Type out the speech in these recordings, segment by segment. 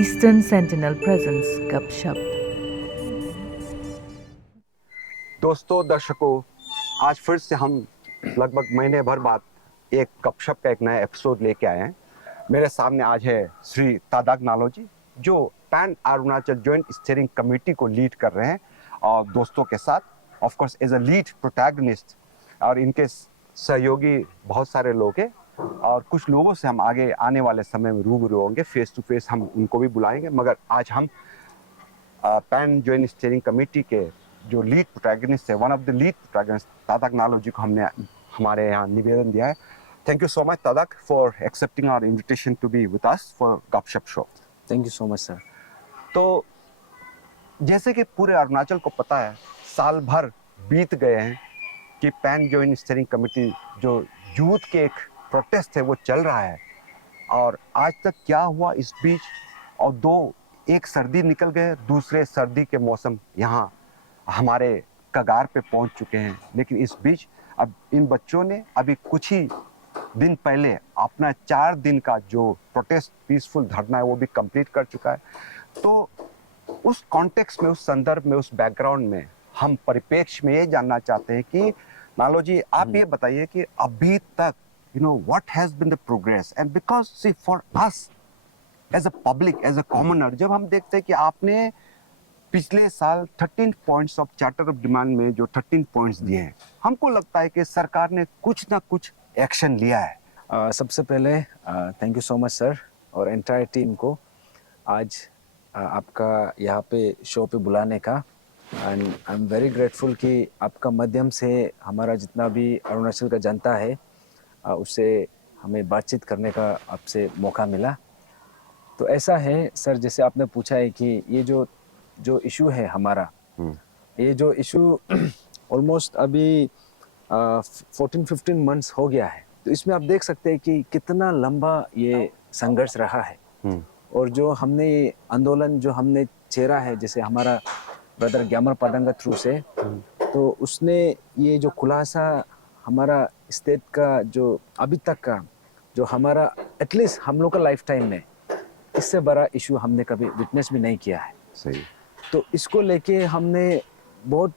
Eastern Sentinel presents गपशप। दोस्तों, दर्शकों, आज फिर से हम लगभग महीने भर बाद एक गपशप का एक नया एपिसोड लेके आए हैं। मेरे सामने आज है श्री तादाक नालोजी, जो pan Arunachal joint steering committee को लीड कर रहे हैं और दोस्तों के साथ, of course as a lead protagonist. और इनके सहयोगी बहुत सारे लोग हैं और कुछ लोगों से हम आगे आने वाले समय में रूबरू होंगे, फेस टू फेस हम उनको भी बुलाएंगे। मगर आज हम पैन जॉइंट स्टीयरिंग कमेटी के जो लीड प्रोटैगनिस्ट है, one of the lead protagonist Tadak Naloji को हमने हमारे यहाँ निवेदन दिया है। Thank you so much Tadak for accepting our invitation to be with us for Gapshap show. Thank you so much sir. तो जैसे कि पूरे अरुणाचल को पता है, साल भर बीत गए हैं कि पैन जॉइंट स्टीयरिंग कमेटी जो यूथ के एक प्रोटेस्ट है वो चल रहा है। और आज तक क्या हुआ इस बीच, और एक सर्दी निकल गए, दूसरे सर्दी के मौसम यहाँ हमारे कगार पे पहुँच चुके हैं। लेकिन इस बीच अब इन बच्चों ने अभी कुछ ही दिन पहले अपना 4 दिन का जो प्रोटेस्ट पीसफुल धरना है वो भी कंप्लीट कर चुका है। तो उस कॉन्टेक्स्ट में, उस संदर्भ में, उस बैकग्राउंड में हम परिप्रेक्ष्य में ये जानना चाहते हैं कि नालोजी, आप ये बताइए कि अभी तक what has been the progress. And because see for us as a public, as a commoner, जब हम देखते हैं कि आपने पिछले साल 13 points of charter of demand में जो 13 पॉइंट्स दिए हैं, हमको लगता है कि सरकार ने कुछ ना कुछ एक्शन लिया है। सबसे पहले thank you so much sir और एंटायर टीम को आज आपका यहाँ पे शो पे बुलाने का। And I am very grateful कि आपका माध्यम से हमारा जितना भी अरुणाचल का जनता है उससे हमें बातचीत करने का आपसे मौका मिला। तो ऐसा है सर, जैसे आपने पूछा है कि ये जो इशू है हमारा, ये जो इशू ऑलमोस्ट अभी 14-15 मंथ्स हो गया है। तो इसमें आप देख सकते हैं कि कितना लंबा ये संघर्ष रहा है। और जो हमने आंदोलन जो हमने छेड़ा है, जैसे हमारा ब्रदर ग्यामर पाडंगा थ्रू से, तो उसने ये जो खुलासा हमारा स्टेट का जो अभी तक का जो हमारा एटलीस्ट हम लोग का लाइफ टाइम में इससे बड़ा इशू हमने कभी विटनेस भी नहीं किया है। सही। तो इसको लेके हमने बहुत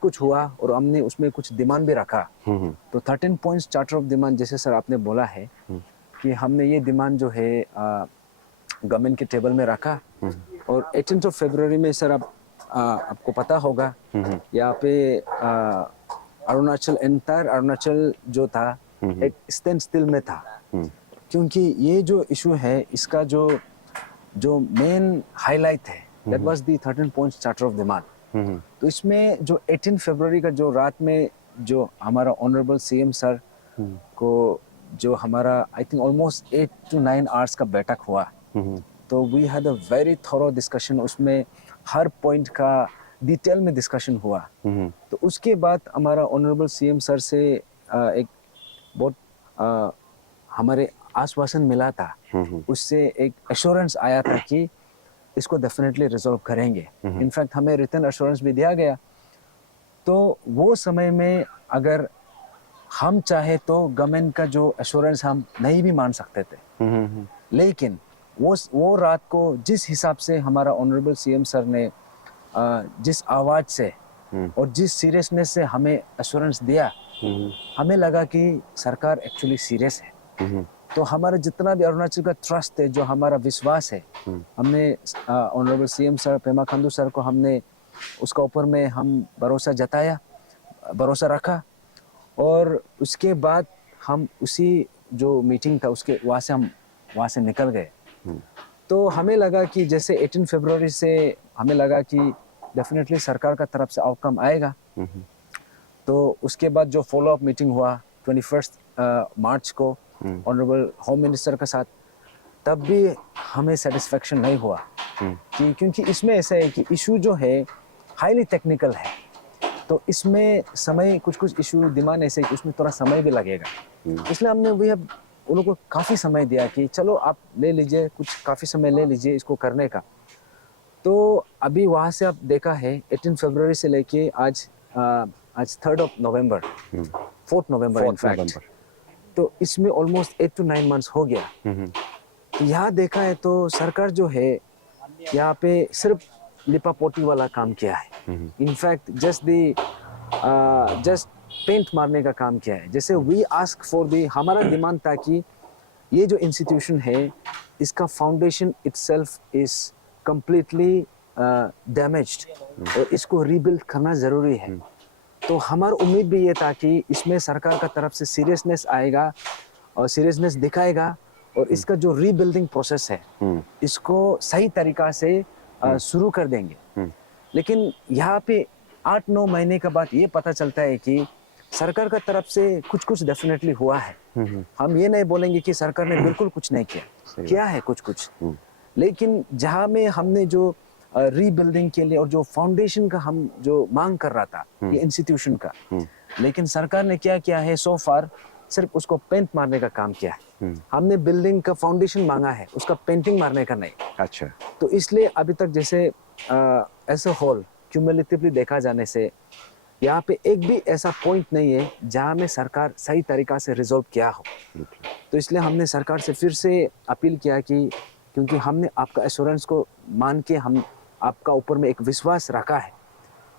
कुछ हुआ और हमने उसमें कुछ डिमांड भी रखा। तो 13 पॉइंट्स चार्टर ऑफ डिमांड, जैसे सर आपने बोला है कि हमने ये डिमांड जो है गवर्नमेंट के टेबल में रखा। और 18 फरवरी में सर आपको पता होगा यहाँ पे एंटायर अरुणाचल जो था एक स्टैंड स्टिल में था। क्योंकि ये जो इशू है इसका जो मेन हाईलाइट है that was the 13 points charter of demand. तो इसमें जो 18 फरवरी का जो रात में जो हमारा ऑनरेबल सीएम सर को जो हमारा I think almost 8 to 9 hours का बैठक हुआ। तो we had a very thorough discussion, उसमें हर पॉइंट का डिटेल में डिस्कशन हुआ। तो उसके बाद हमारा ऑनरेबल सीएम सर से एक बहुत हमारे आश्वासन मिला था, उससे एक एश्योरेंस आया था कि इसको डेफिनेटली रिजॉल्व करेंगे। इनफैक्ट हमें रिटन एश्योरेंस भी दिया गया। तो वो समय में अगर हम चाहे तो गवर्नमेंट का जो एश्योरेंस हम नहीं भी मान सकते थे। लेकिन वो रात को जिस हिसाब से हमारा ऑनरेबल सीएम सर ने जिस आवाज से और जिस सीरियसनेस से हमें एश्योरेंस दिया, हमें लगा कि सरकार एक्चुअली सीरियस है। तो हमारा जितना भी अरुणाचल का ट्रस्ट है, जो हमारा विश्वास है, हमने honourable CM sir Pema Khandu sir को हमने उसका ऊपर में हम भरोसा रखा। और उसके बाद हम उसी जो मीटिंग था उसके वहाँ से निकल गए। तो हमें लगा कि जैसे 18 फरवरी से हमें लगा कि डेफिनेटली सरकार का तरफ से आउटकम आएगा। तो उसके बाद जो फॉलो अप मीटिंग हुआ 21 मार्च को ऑनरेबल होम मिनिस्टर के साथ, तब भी हमें सेटिस्फेक्शन नहीं हुआ। क्योंकि इसमें ऐसा है कि इशू जो है हाईली टेक्निकल है। तो इसमें समय कुछ इशू डिमांड ऐसे कि उसमें थोड़ा समय भी लगेगा। इसलिए हमने उन लोगों को काफ़ी समय दिया कि चलो आप ले लीजिए, काफ़ी समय ले लीजिए इसको करने का। तो अभी वहाँ से आप देखा है 18 फरवरी से लेके आज 3 नवंबर, 4 नवंबर इनफैक्ट। तो इसमें ऑलमोस्ट 8 to 9 मंथ्स हो गया। तो यहाँ देखा है तो सरकार जो है यहाँ पे सिर्फ लिपापोती वाला काम किया है। इनफैक्ट जस्ट पेंट मारने का काम किया है। जैसे वी आस्क फॉर दी, हमारा डिमांड था कि ये जो इंस्टीट्यूशन है इसका foundation itself is completely damaged और इसको रीबिल्ड करना जरूरी है। तो हमारा उम्मीद भी ये था कि इसमें सरकार का तरफ से सीरियसनेस आएगा और सीरियसनेस दिखाएगा और इसका जो रीबिल्डिंग प्रोसेस है इसको सही तरीका से शुरू कर देंगे। लेकिन यहाँ पे 8-9 महीने के बाद ये पता चलता है कि सरकार का तरफ से कुछ डेफिनेटली हुआ है। हम ये नहीं बोलेंगे कि सरकार ने बिल्कुल कुछ नहीं किया है कुछ। लेकिन जहाँ में हमने जो रीबिल्डिंग के लिए और जो फाउंडेशन का हम जो मांग कर रहा था ये इंस्टीट्यूशन का, लेकिन सरकार ने क्या किया है सो फार, सिर्फ उसको पेंट मारने का काम किया है। हमने बिल्डिंग का फाउंडेशन मांगा है, उसका पेंटिंग मारने का नहीं। अच्छा। तो इसलिए अभी तक जैसे ऐसा होल क्यूमुलेटिवली देखा जाने से यहाँ पे एक भी ऐसा पॉइंट नहीं है जहाँ में सरकार सही तरीका से रिजॉल्व किया हो। तो इसलिए हमने सरकार से फिर से अपील किया कि क्योंकि हमने आपका एश्योरेंस को मान के हम आपका ऊपर में एक विश्वास रखा है,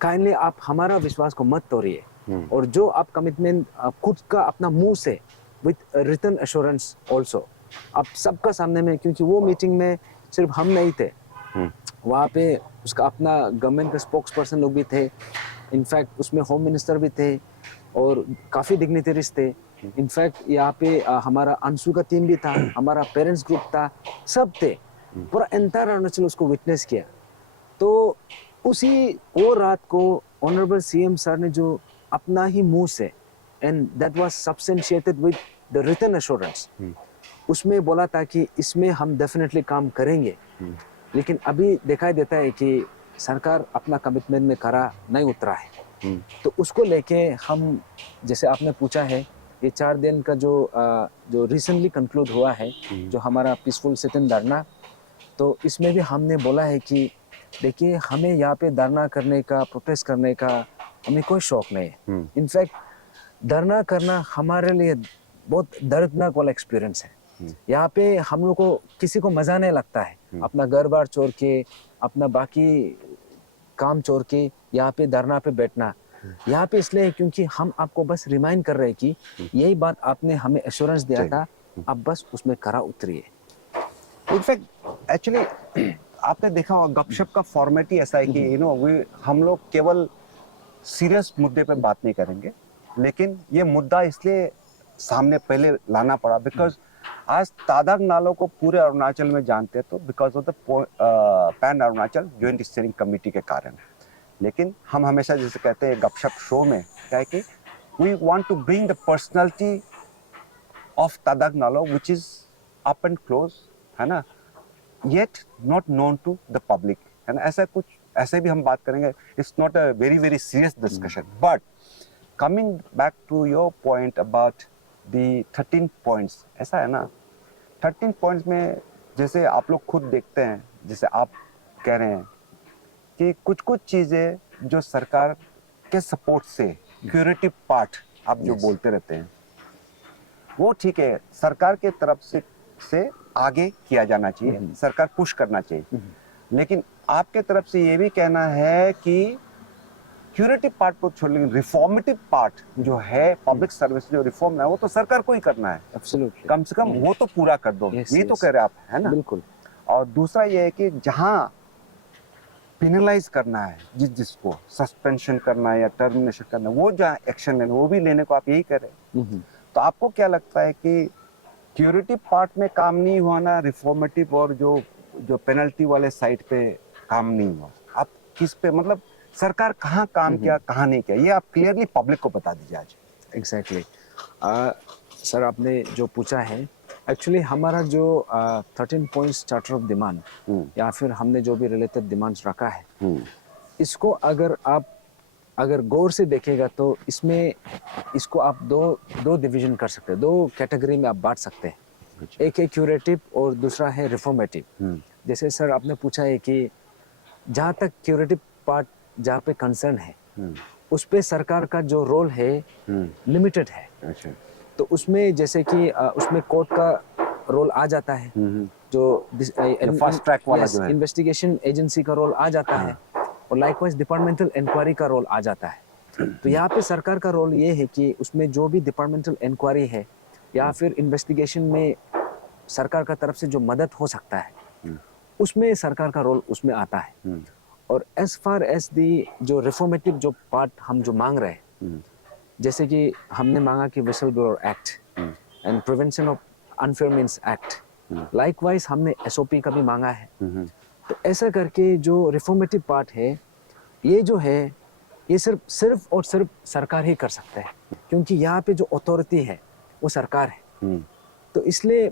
काइंडली आप हमारा विश्वास को मत तोड़िए और जो आप कमिटमेंट खुद का अपना मुंह से विद रिटन एश्योरेंस ऑल्सो आप सबका सामने में, क्योंकि वो मीटिंग में सिर्फ हम नहीं थे, वहाँ पे उसका अपना गवर्नमेंट का स्पोक्स पर्सन लोग भी थे, इनफैक्ट उसमें होम मिनिस्टर भी थे और काफ़ी डिग्निटरीज थे। इनफैक्ट यहाँ पे हमारा अंशु का टीम भी था, हमारा पेरेंट्स ग्रुप था, सब थे, पूरा एंटायर अरुणाचल उसको विटनेस किया। तो उसी वो रात को ऑनरेबल सीएम सर ने जो अपना ही मुंह से and that was substantiated with the written assurance, उसमें बोला था कि इसमें हम डेफिनेटली काम करेंगे। लेकिन अभी दिखाई देता है कि सरकार अपना कमिटमेंट में खरा नहीं उतरा है। तो उसको लेके हम, जैसे आपने पूछा है, ये 4 दिन का जो रिसेंटली कंक्लूड हुआ है जो हमारा पीसफुल सिट इन धरना, तो इसमें भी हमने बोला है कि देखिए हमें यहाँ पे धरना करने का, प्रोटेस्ट करने का हमें कोई शौक नहीं है। इनफैक्ट धरना करना हमारे लिए बहुत दर्दनाक वाला एक्सपीरियंस है। यहाँ पे हम लोग को किसी को मजा नहीं लगता है अपना घर बार छोड़ के, अपना बाकी काम छोड़ के यहाँ पे धरना पे बैठना। यहाँ पे इसलिए क्योंकि हम आपको बस रिमाइंड कर रहे हैं कि यही बात आपने हमें एश्योरेंस दिया था, अब बस उसमें खरा उतरिए। इनफैक्ट एक्चुअली आपने देखा होगा गपशप का फॉर्मेट ही ऐसा है कि हम लोग केवल सीरियस मुद्दे पे बात नहीं करेंगे, लेकिन ये मुद्दा इसलिए सामने पहले लाना पड़ा बिकॉज आज तादाग नालों को पूरे अरुणाचल में जानते तो because of the pan Arunachal joint steering committee के कारण। लेकिन हम हमेशा जैसे कहते हैं गपशप शो में क्या है कि we want to bring the personality of Tadag Nalo which is up and close, है ना, yet not known to the public, है ना। ऐसे भी हम बात करेंगे। It's not a very very serious discussion, but coming back to your point about the 13 points, ऐसा है ना, 13 पॉइंट्स में जैसे आप लोग खुद देखते हैं, जैसे आप कह रहे हैं कि कुछ चीज़ें जो सरकार के सपोर्ट से क्यूरेटिव पार्ट आप जो बोलते रहते हैं वो ठीक है, सरकार के तरफ से आगे किया जाना चाहिए, सरकार पुश करना चाहिए। लेकिन आपके तरफ से ये भी कहना है कि क्यूरेटिव पार्ट को छोड़, लेकिन रिफॉर्मेटिव पार्ट जो है, पब्लिक सर्विस जो रिफॉर्म है वो तो सरकार को ही करना है। एब्सोल्युटली, कम से कम वो तो पूरा कर दो, ये तो कह रहे आप, है ना। बिल्कुल। और दूसरा ये है कि जहाँ पिनलाइज करना है, जिसको सस्पेंशन करना है या टर्मिनेशन करना है, वो जहाँ एक्शन लेना वो भी लेने को आप यही कर रहे हैं। तो आपको क्या लगता है कि क्यूरेटिव पार्ट में काम नहीं हुआ ना, रिफॉर्मेटिव और जो पेनल्टी वाले साइड पे काम नहीं हुआ, आप किस पे, मतलब सरकार कहाँ काम किया कहाँ नहीं किया, ये आप क्लियरली पब्लिक को बता दीजिए आज। एग्जैक्टली सर, आपने जो पूछा है एक्चुअली हमारा जो 13 पॉइंट्स चार्टर ऑफ डिमांड या फिर हमने जो भी रिलेटेड डिमांड्स रखा है, इसको अगर गौर से देखेगा तो इसको आप दो डिवीजन कर सकते हैं, 2 कैटेगरी में आप बांट सकते हैं। एक है क्यूरेटिव और दूसरा है रिफॉर्मेटिव। जैसे सर आपने पूछा है कि जहाँ तक क्यूरेटिव पार्ट जहाँ पे कंसर्न है उस पे सरकार का जो रोल है लिमिटेड है। अच्छा। तो उसमें जैसे कि उसमें कोर्ट का रोल आ जाता है, जो फास्ट ट्रैक वाला जो है। इन्वेस्टिगेशन एजेंसी का रोल आ जाता है, और लाइकवाइज डिपार्टमेंटल इंक्वायरी का रोल आ जाता है। तो यहाँ पे सरकार का रोल ये है कि उसमें जो भी डिपार्टमेंटल इंक्वायरी है या फिर इन्वेस्टिगेशन में सरकार का तरफ से जो मदद हो सकता है, उसमें सरकार का रोल उसमें आता है। और एज फार एज दी जो रिफॉर्मेटिव जो पार्ट हम जो मांग रहे हैं, जैसे कि हमने मांगा कि whistle blower act and prevention of unfair means act, likewise हमने एसओपी का भी मांगा है। तो ऐसा करके जो रिफॉर्मेटिव पार्ट है, ये जो है ये सिर्फ और सिर्फ सरकार ही कर सकता है, क्योंकि यहाँ पे जो अथॉरिटी है वो सरकार है। तो इसलिए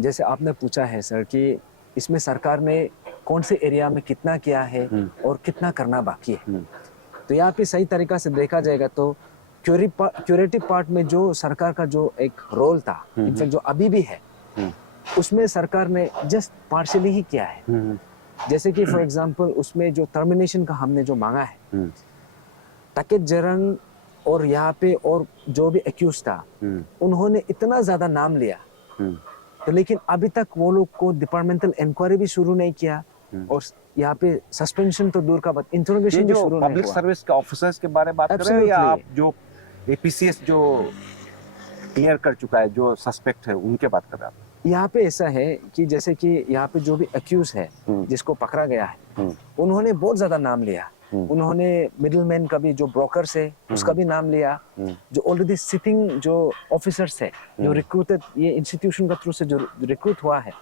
जैसे आपने पूछा है सर कि इसमें सरकार ने कौन से एरिया में कितना किया है और कितना करना बाकी है, तो यहाँ पे सही तरीका से देखा जाएगा तो क्यूरेटिव पार्ट में जो सरकार का जो एक रोल था, इनफैक्ट जो अभी भी है, उसमें सरकार ने जस्ट पार्शियली ही किया है। जैसे कि फॉर एग्जांपल उसमें जो टर्मिनेशन का हमने जो मांगा है, ताकित जरंग और यहाँ पे और जो भी एक्यूज था, उन्होंने इतना ज्यादा नाम लिया, तो लेकिन अभी तक वो लोग को डिपार्टमेंटल इंक्वायरी भी शुरू नहीं किया, और यहाँ पे सस्पेंशन तो दूर का बात, इंटरोगेशन भी शुरू नहीं हुआ। पब्लिक सर्विस के ऑफिसर्स के बारे में बात कर रहे हैं या आप जो एपीसीएस जो क्लियर कर चुका है, जो सस्पेक्ट है, उनके बात कर रहे हैं? यहाँ पे ऐसा है कि जैसे कि यहाँ पे जो भी एक्यूज है, जिसको पकड़ा गया है, उन्होंने बहुत ज्यादा नाम लिया। उन्होंने मिडिलमैन का भी, जो ब्रोकर्स है उसका भी नाम लिया, जो ऑलरेडी सिटिंग जो ऑफिसर्स है, जो रिक्रूटेड ये इंस्टीट्यूशन का थ्रू से जो रिक्रूट हुआ है,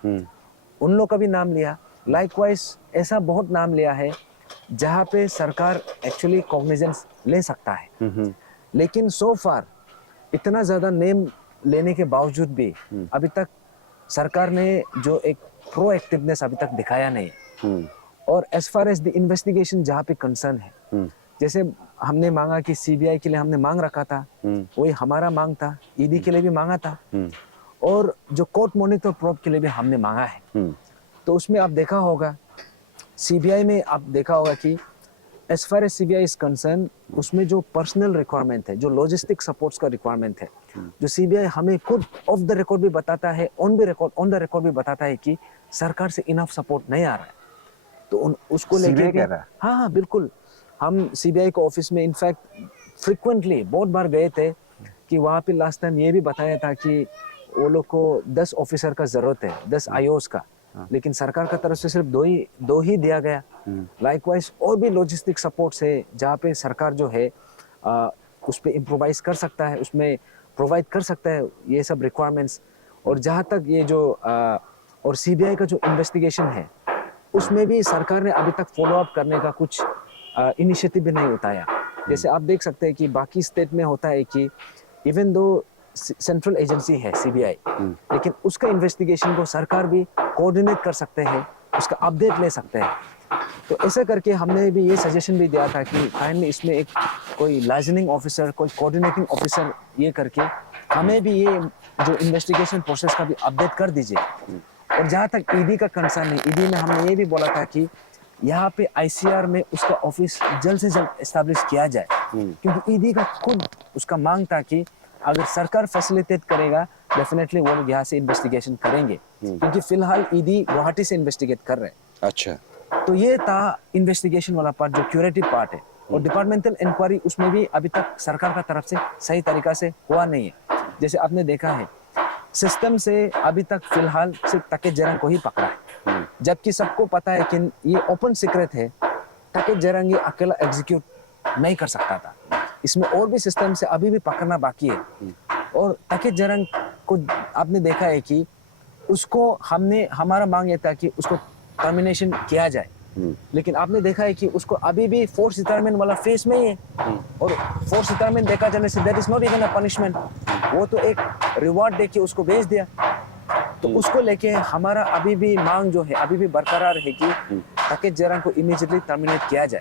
उन लोग का भी नाम लिया। लाइकवाइज ऐसा बहुत नाम लिया है जहाँ पे सरकार एक्चुअली कॉग्निजेंस ले सकता है, लेकिन सो फार इतना ज्यादा नेम लेने के बावजूद भी अभी तक सरकार ने जो एक प्रोएक्टिवनेस अभी तक दिखाया नहीं है। और as far as the investigation जहाँ पे कंसर्न है, जैसे हमने मांगा कि सीबीआई के लिए हमने मांग रखा था, वही हमारा मांग था, ईडी के लिए भी मांगा था, और जो कोर्ट मॉनिटर प्रोब के लिए भी हमने मांगा है। तो उसमें आप देखा होगा, सीबीआई में आप देखा होगा कि as far as CBI is concerned, उसमें जो पर्सनल रिक्वायरमेंट है, जो लॉजिस्टिक सपोर्ट्स का रिक्वायरमेंट है, जो सीबीआई हमें खुद ऑफ द रिकॉर्ड भी बताता है, ऑन द रिकॉर्ड भी बताता है कि सरकार से इनफ सपोर्ट नहीं आ रहा है। तो उसको लेके भी, हाँ बिल्कुल, हम सीबीआई को ऑफिस में इनफैक्ट फ्रिक्वेंटली बहुत बार गए थे कि वहाँ पे लास्ट टाइम ये भी बताया था कि वो लोग को 10 ऑफिसर का जरूरत है, 10 आईओस का, लेकिन सरकार का तरफ से सिर्फ दो ही दिया गया। लाइकवाइज और भी लॉजिस्टिक सपोर्ट है जहाँ पे सरकार जो है उस पर इम्प्रोवाइज कर सकता है, उसमें प्रोवाइड कर सकता है ये सब रिक्वायरमेंट्स। और जहाँ तक ये जो और सीबीआई का जो इन्वेस्टिगेशन है, उसमें भी सरकार ने अभी तक फॉलो अप करने का कुछ इनिशिएटिव भी नहीं उठाया। जैसे आप देख सकते हैं कि बाकी स्टेट में होता है कि इवन दो सेंट्रल एजेंसी है सीबीआई, लेकिन उसका इन्वेस्टिगेशन को सरकार भी कोऑर्डिनेट कर सकते हैं, उसका अपडेट ले सकते हैं। तो ऐसा करके हमने भी ये सजेशन भी दिया था कि काइंडली इसमें एक कोई लाइजनिंग ऑफिसर, कोई कोऑर्डिनेटिंग ऑफिसर ये करके हमें भी ये जो इन्वेस्टिगेशन प्रोसेस का भी अपडेट कर दीजिए। और जहाँ तक ईडी का कंसर्न है, ईडी में हमने ये भी बोला था कि यहाँ पे आईसीआर में उसका ऑफिस जल्द से जल्द एस्टैब्लिश किया जाए, क्योंकि ईडी का खुद उसका मांग था कि अगर सरकार फैसिलिटेट करेगा, डेफिनेटली वो लोग यहाँ से इन्वेस्टिगेशन करेंगे, क्योंकि फिलहाल ईडी गुवाहाटी से इन्वेस्टिगेट कर रहे हैं। अच्छा, तो ये था इन्वेस्टिगेशन वाला पार्ट, जो क्यूरेटिव पार्ट है। और डिपार्टमेंटल इंक्वायरी, उसमें भी अभी तक सरकार का तरफ से सही तरीका से हुआ नहीं है। जैसे आपने देखा है, सिस्टम से अभी तक फिलहाल सिर्फ ताकित जरंग को ही पकड़ा है, जबकि सबको पता है कि ये ओपन सीक्रेट है, ताकित जरंग ये अकेला एग्जीक्यूट नहीं कर सकता था। इसमें और भी सिस्टम से अभी भी पकड़ना बाकी है। और ताकित जरंग को आपने देखा है कि उसको हमारा मांग ये था कि उसको टर्मिनेशन किया जाए, लेकिन आपने देखा है कि उसको अभी भी फोर्स रिटायरमेंट वाला फेस में ही है। और फोर्स रिटायरमेंट देखा जाने say that is not even a punishment, वो तो एक रिवॉर्ड देके उसको भेज दिया। तो उसको लेके हमारा अभी भी मांग जो है अभी भी बरकरार है कि ताकित जरंग को इमीडिएटली टर्मिनेट किया जाए।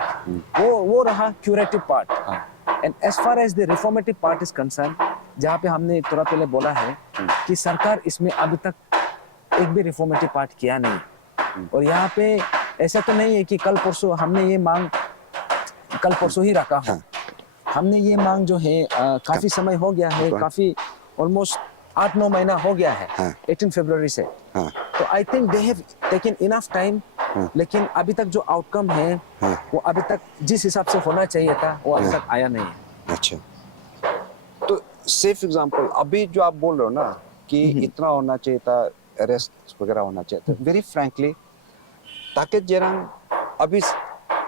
वो रहा curative part. And as far as the reformative part is concerned, जहाँ पे हमने थोड़ा पहले बोला है कि सरकार इसमें अभी तक एक भी रिफॉर्मेटिव पार्ट किया नहीं। और यहाँ पे ऐसा तो नहीं है कि कल परसों हमने ये मांग कल परसों ही रखा हो। हमने ये मांग जो है काफी समय हो गया है, काफी ऑलमोस्ट 8-9 महीना हो गया है हाँ। 18 फरवरी से। हाँ तो I think they have taken enough time, हाँ। लेकिन अभी तक जो आउटकम है हाँ। वो अभी तक जिस हिसाब से होना चाहिए था वो अभी हाँ। तक आया नहीं है। अच्छा, तो सेफ एग्जांपल अभी जो आप बोल रहे हो ना कि इतना होना चाहिए था, अरेस्ट वगैरह होना चाहिए था, वेरी फ्रैंकली ताकत जेरंग अभी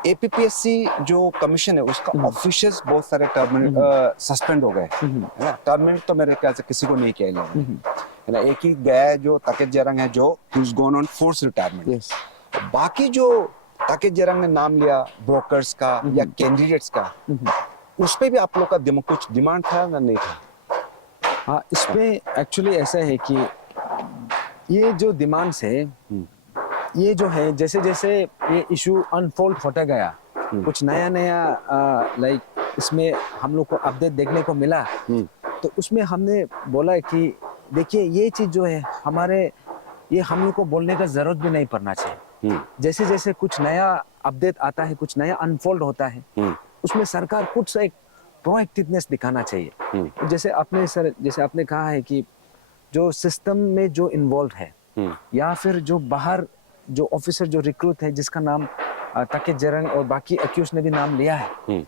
एपीपीएससी जो कमीशन है उसका ऑफिशियल्स बहुत सारे टर्मिनेट सस्पेंड हो गए है ना। टर्मिनेट तो मेरे ख्याल से किसी को नहीं किया इन लोगों ने, है ना। एक ही गया है जो ताकत जेरंग है जो is gone on force retirement. Yes. बाकी जो ताकि जरंग ने नाम लिया ब्रोकर्स का या कैंडिडेट्स का, उस पे भी आप लोग का कुछ डिमांड था या नहीं था? हाँ, इसमें एक्चुअली ऐसा है कि ये जो डिमांड्स है ये जो है जैसे जैसे ये इशू अनफोल्ड होता गया, कुछ नया नया लाइक इसमें हम लोग को अपडेट देखने को मिला, तो उसमें हमने बोला कि देखिए ये चीज जो है हमारे ये हम लोग को बोलने का जरूरत भी नहीं पड़ना चाहिए। जैसे जैसे कुछ नया अपडेट आता है, कुछ नया अनफोल्ड होता है, उसमें सरकार कुछ एक प्रोएक्टिवनेस दिखाना चाहिए। जैसे आपने कहा है कि जो सिस्टम में जो इन्वॉल्व है या फिर जो बाहर जो ऑफिसर जो रिक्रूट है जिसका नाम ताकित जेरंग और बाकी एक्यूज ने भी नाम लिया है,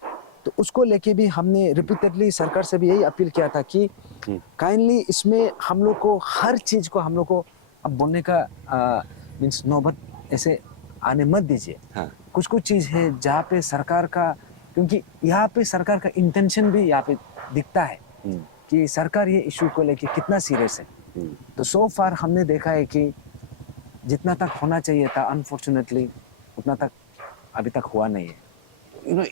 तो उसको लेके भी हमने रिपीटेडली सरकार से भी यही अपील किया था कि काइंडली इसमें हम लोग को हर चीज को हम लोग को अब बोलने का मीन्स नौबत ऐसे आने मत दीजिए। हाँ। कुछ कुछ चीज है जहाँ पे सरकार का, क्योंकि यहाँ पे सरकार का इंटेंशन भी यहाँ पे दिखता है कि सरकार ये इशू को लेके कितना सीरियस है। तो सो फार हमने देखा है कि जितना तक होना चाहिए था अनफॉर्चुनेटली उतना तक अभी तक हुआ नहीं है। यू नो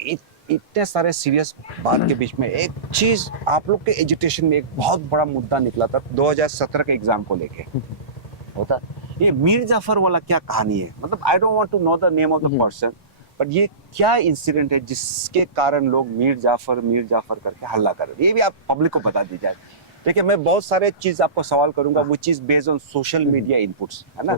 इतने सारे सीरियस बात के बीच में एक चीज आप लोग के एजुकेशन में एक बहुत बड़ा मुद्दा निकला था 2017 के एग्जाम को लेके, होता ये मीर जाफर वाला क्या कहानी है? मतलब I don't want to know the name of the person, but ये क्या इंसिडेंट है जिसके कारण लोग मीर जाफर करके हल्ला कर रहे हैं? ये भी आप पब्लिक को बता दीजिए। देखिए मैं बहुत सारे चीज आपको सवाल करूंगा, वो चीज based on social media inputs, है ना।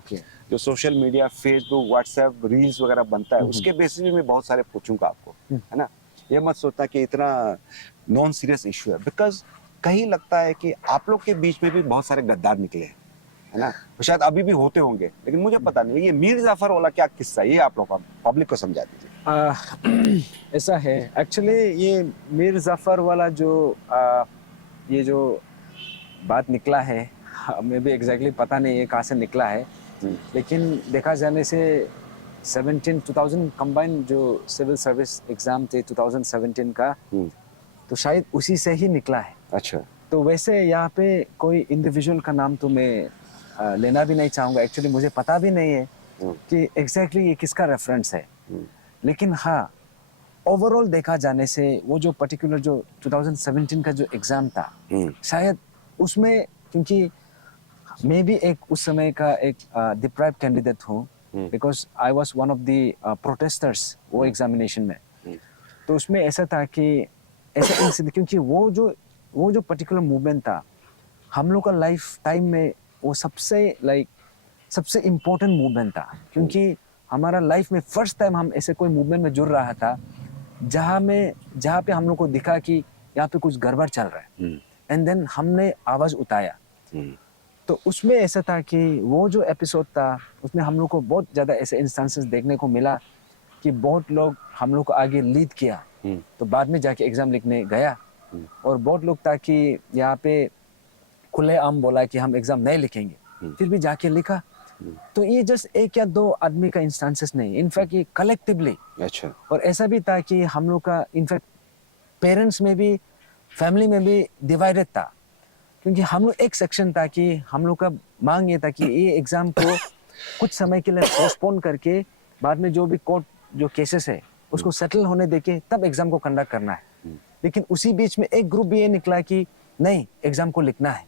जो social media Facebook WhatsApp reels वगैरह बनता है उसके बेसिस में मैं बहुत सारे पूछूंगा आपको, है ना। ये मत सोचना कि इतना नॉन सीरियस इशू है, बिकॉज कहीं लगता है कि आप लोग के बीच में भी बहुत सारे गद्दार निकले हैं, है ना। शायद अभी भी होते होंगे, लेकिन मुझे पता नहीं। ये मीर जाफर वाला क्या किस्सा है, ये आप लोग पब्लिक को समझा दीजिए। ऐसा है एक्चुअली, ये मीर जाफर वाला जो ये जो बात निकला है हमें भी एग्जैक्टली पता नहीं है कहाँ से निकला है, लेकिन देखा जाने से 2000 कंबाइन जो सिविल सर्विस एग्जाम थे 2017 का, तो शायद उसी से ही निकला है। अच्छा, तो वैसे यहाँ पे कोई इंडिविजुअल का नाम तो मैं लेना भी नहीं चाहूँगा, एक्चुअली मुझे पता भी नहीं है कि एग्जैक्टली ये किसका रेफरेंस है। लेकिन हाँ, ओवरऑल देखा जाने से वो जो पर्टिकुलर जो 2017 का जो एग्जाम था, शायद उसमें, क्योंकि मैं भी एक उस समय का एक डिप्राइव्ड कैंडिडेट हूँ, because I was one of the protesters वो एग्जामिनेशन में। तो उसमें ऐसा था कि ऐसा इंसिडेंट, क्योंकि वो जो पर्टिकुलर मूवमेंट था हम लोग का लाइफ टाइम में वो सबसे इम्पोर्टेंट मूवमेंट था, क्योंकि हमारा लाइफ में फर्स्ट टाइम हम ऐसे कोई मूवमेंट में जुड़ रहा था जहाँ पे हम लोग को दिखा कि यहाँ पे कुछ गड़बड़ चल रहा है, एंड देन हमने आवाज उठाया। तो उसमें ऐसा था कि वो जो एपिसोड था उसमें हम लोग को बहुत ज़्यादा ऐसे इंस्टेंसेस देखने को मिला कि बहुत लोग हम लोग को आगे लीड किया, तो बाद में जाके एग्ज़ाम लिखने गया, और बहुत लोग था कि यहाँ पे खुलेआम बोला कि हम एग्ज़ाम नहीं लिखेंगे, फिर भी जाके लिखा। तो ये जस्ट एक या दो आदमी का इंस्टेंसेस नहीं, इनफैक्ट ये कलेक्टिवली। अच्छा। और ऐसा भी था कि हम लोग का इनफैक्ट पेरेंट्स में भी, फैमिली में भी डिवाइडेड था, क्योंकि हम लोग एक सेक्शन था कि हम लोग का मांग ये था कि ये एग्जाम को कुछ समय के लिए पोस्टपोन करके बाद में जो भी कोर्ट जो केसेस है उसको सेटल होने देके तब एग्जाम को कंडक्ट करना है। लेकिन उसी बीच में एक ग्रुप भी ये निकला कि नहीं, एग्जाम को लिखना है।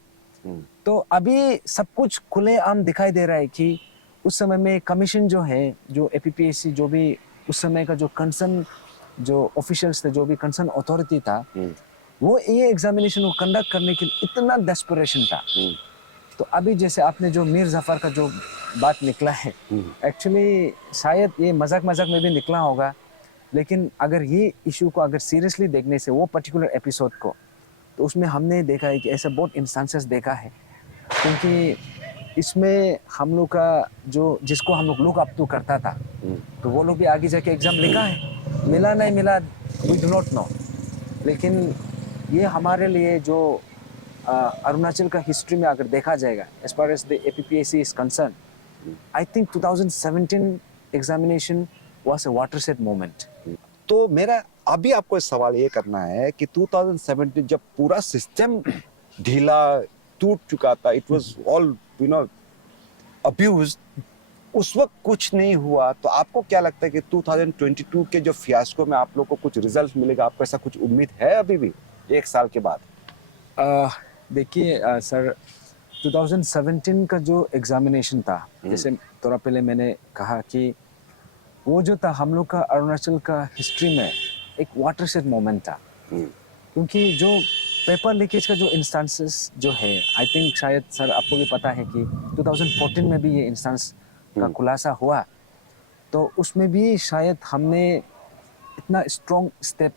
तो अभी सब कुछ खुलेआम दिखाई दे रहा है कि उस समय में कमीशन जो है, जो एपीपीएससी, जो भी उस समय का जो कंसर्न जो ऑफिशियल्स थे, जो भी कंसर्न अथॉरिटी था, वो ये एग्जामिनेशन को कंडक्ट करने के लिए इतना डेस्परेशन था। तो अभी जैसे आपने जो मीर जाफर का जो बात निकला है, एक्चुअली शायद ये मजाक में भी निकला होगा, लेकिन अगर ये इशू को अगर सीरियसली देखने से वो पर्टिकुलर एपिसोड को, तो उसमें हमने देखा है कि ऐसे बहुत इंस्टेंसेस देखा है क्योंकि इसमें हम लोग का जो जिसको हम लोग अप टू करता था, तो वो लोग भी आगे जाके एग्जाम लिखा है, मिला नहीं मिला वी डू नॉट नो। लेकिन ये हमारे लिए जो अरुणाचल का हिस्ट्री में अगर देखा जाएगा, as far as the APPSC is concerned, I think 2017 examination was a watershed moment. तो मेरा अभी आपको इस सवाल ये करना है कि 2017 जब पूरा सिस्टम ढीला टूट चुका था, इट वाज ऑल अब्यूज्ड, उस वक्त कुछ नहीं हुआ, तो आपको क्या लगता है कि 2022 के जो फियास्को में आप लोग को कुछ रिजल्ट मिलेगा? आपको ऐसा कुछ उम्मीद है अभी भी 1 साल के बाद? देखिए सर, 2017 का जो एग्जामिनेशन था, जैसे थोड़ा पहले मैंने कहा कि वो जो था हम लोग का अरुणाचल का हिस्ट्री में एक वाटरशेड मोमेंट था। क्योंकि जो पेपर लीकेज का जो इंस्टेंसेस जो है, आई थिंक शायद सर आपको भी पता है कि 2014 में भी ये इंस्टेंस का खुलासा हुआ, तो उसमें भी शायद हमने इतना स्ट्रॉन्ग स्टेप,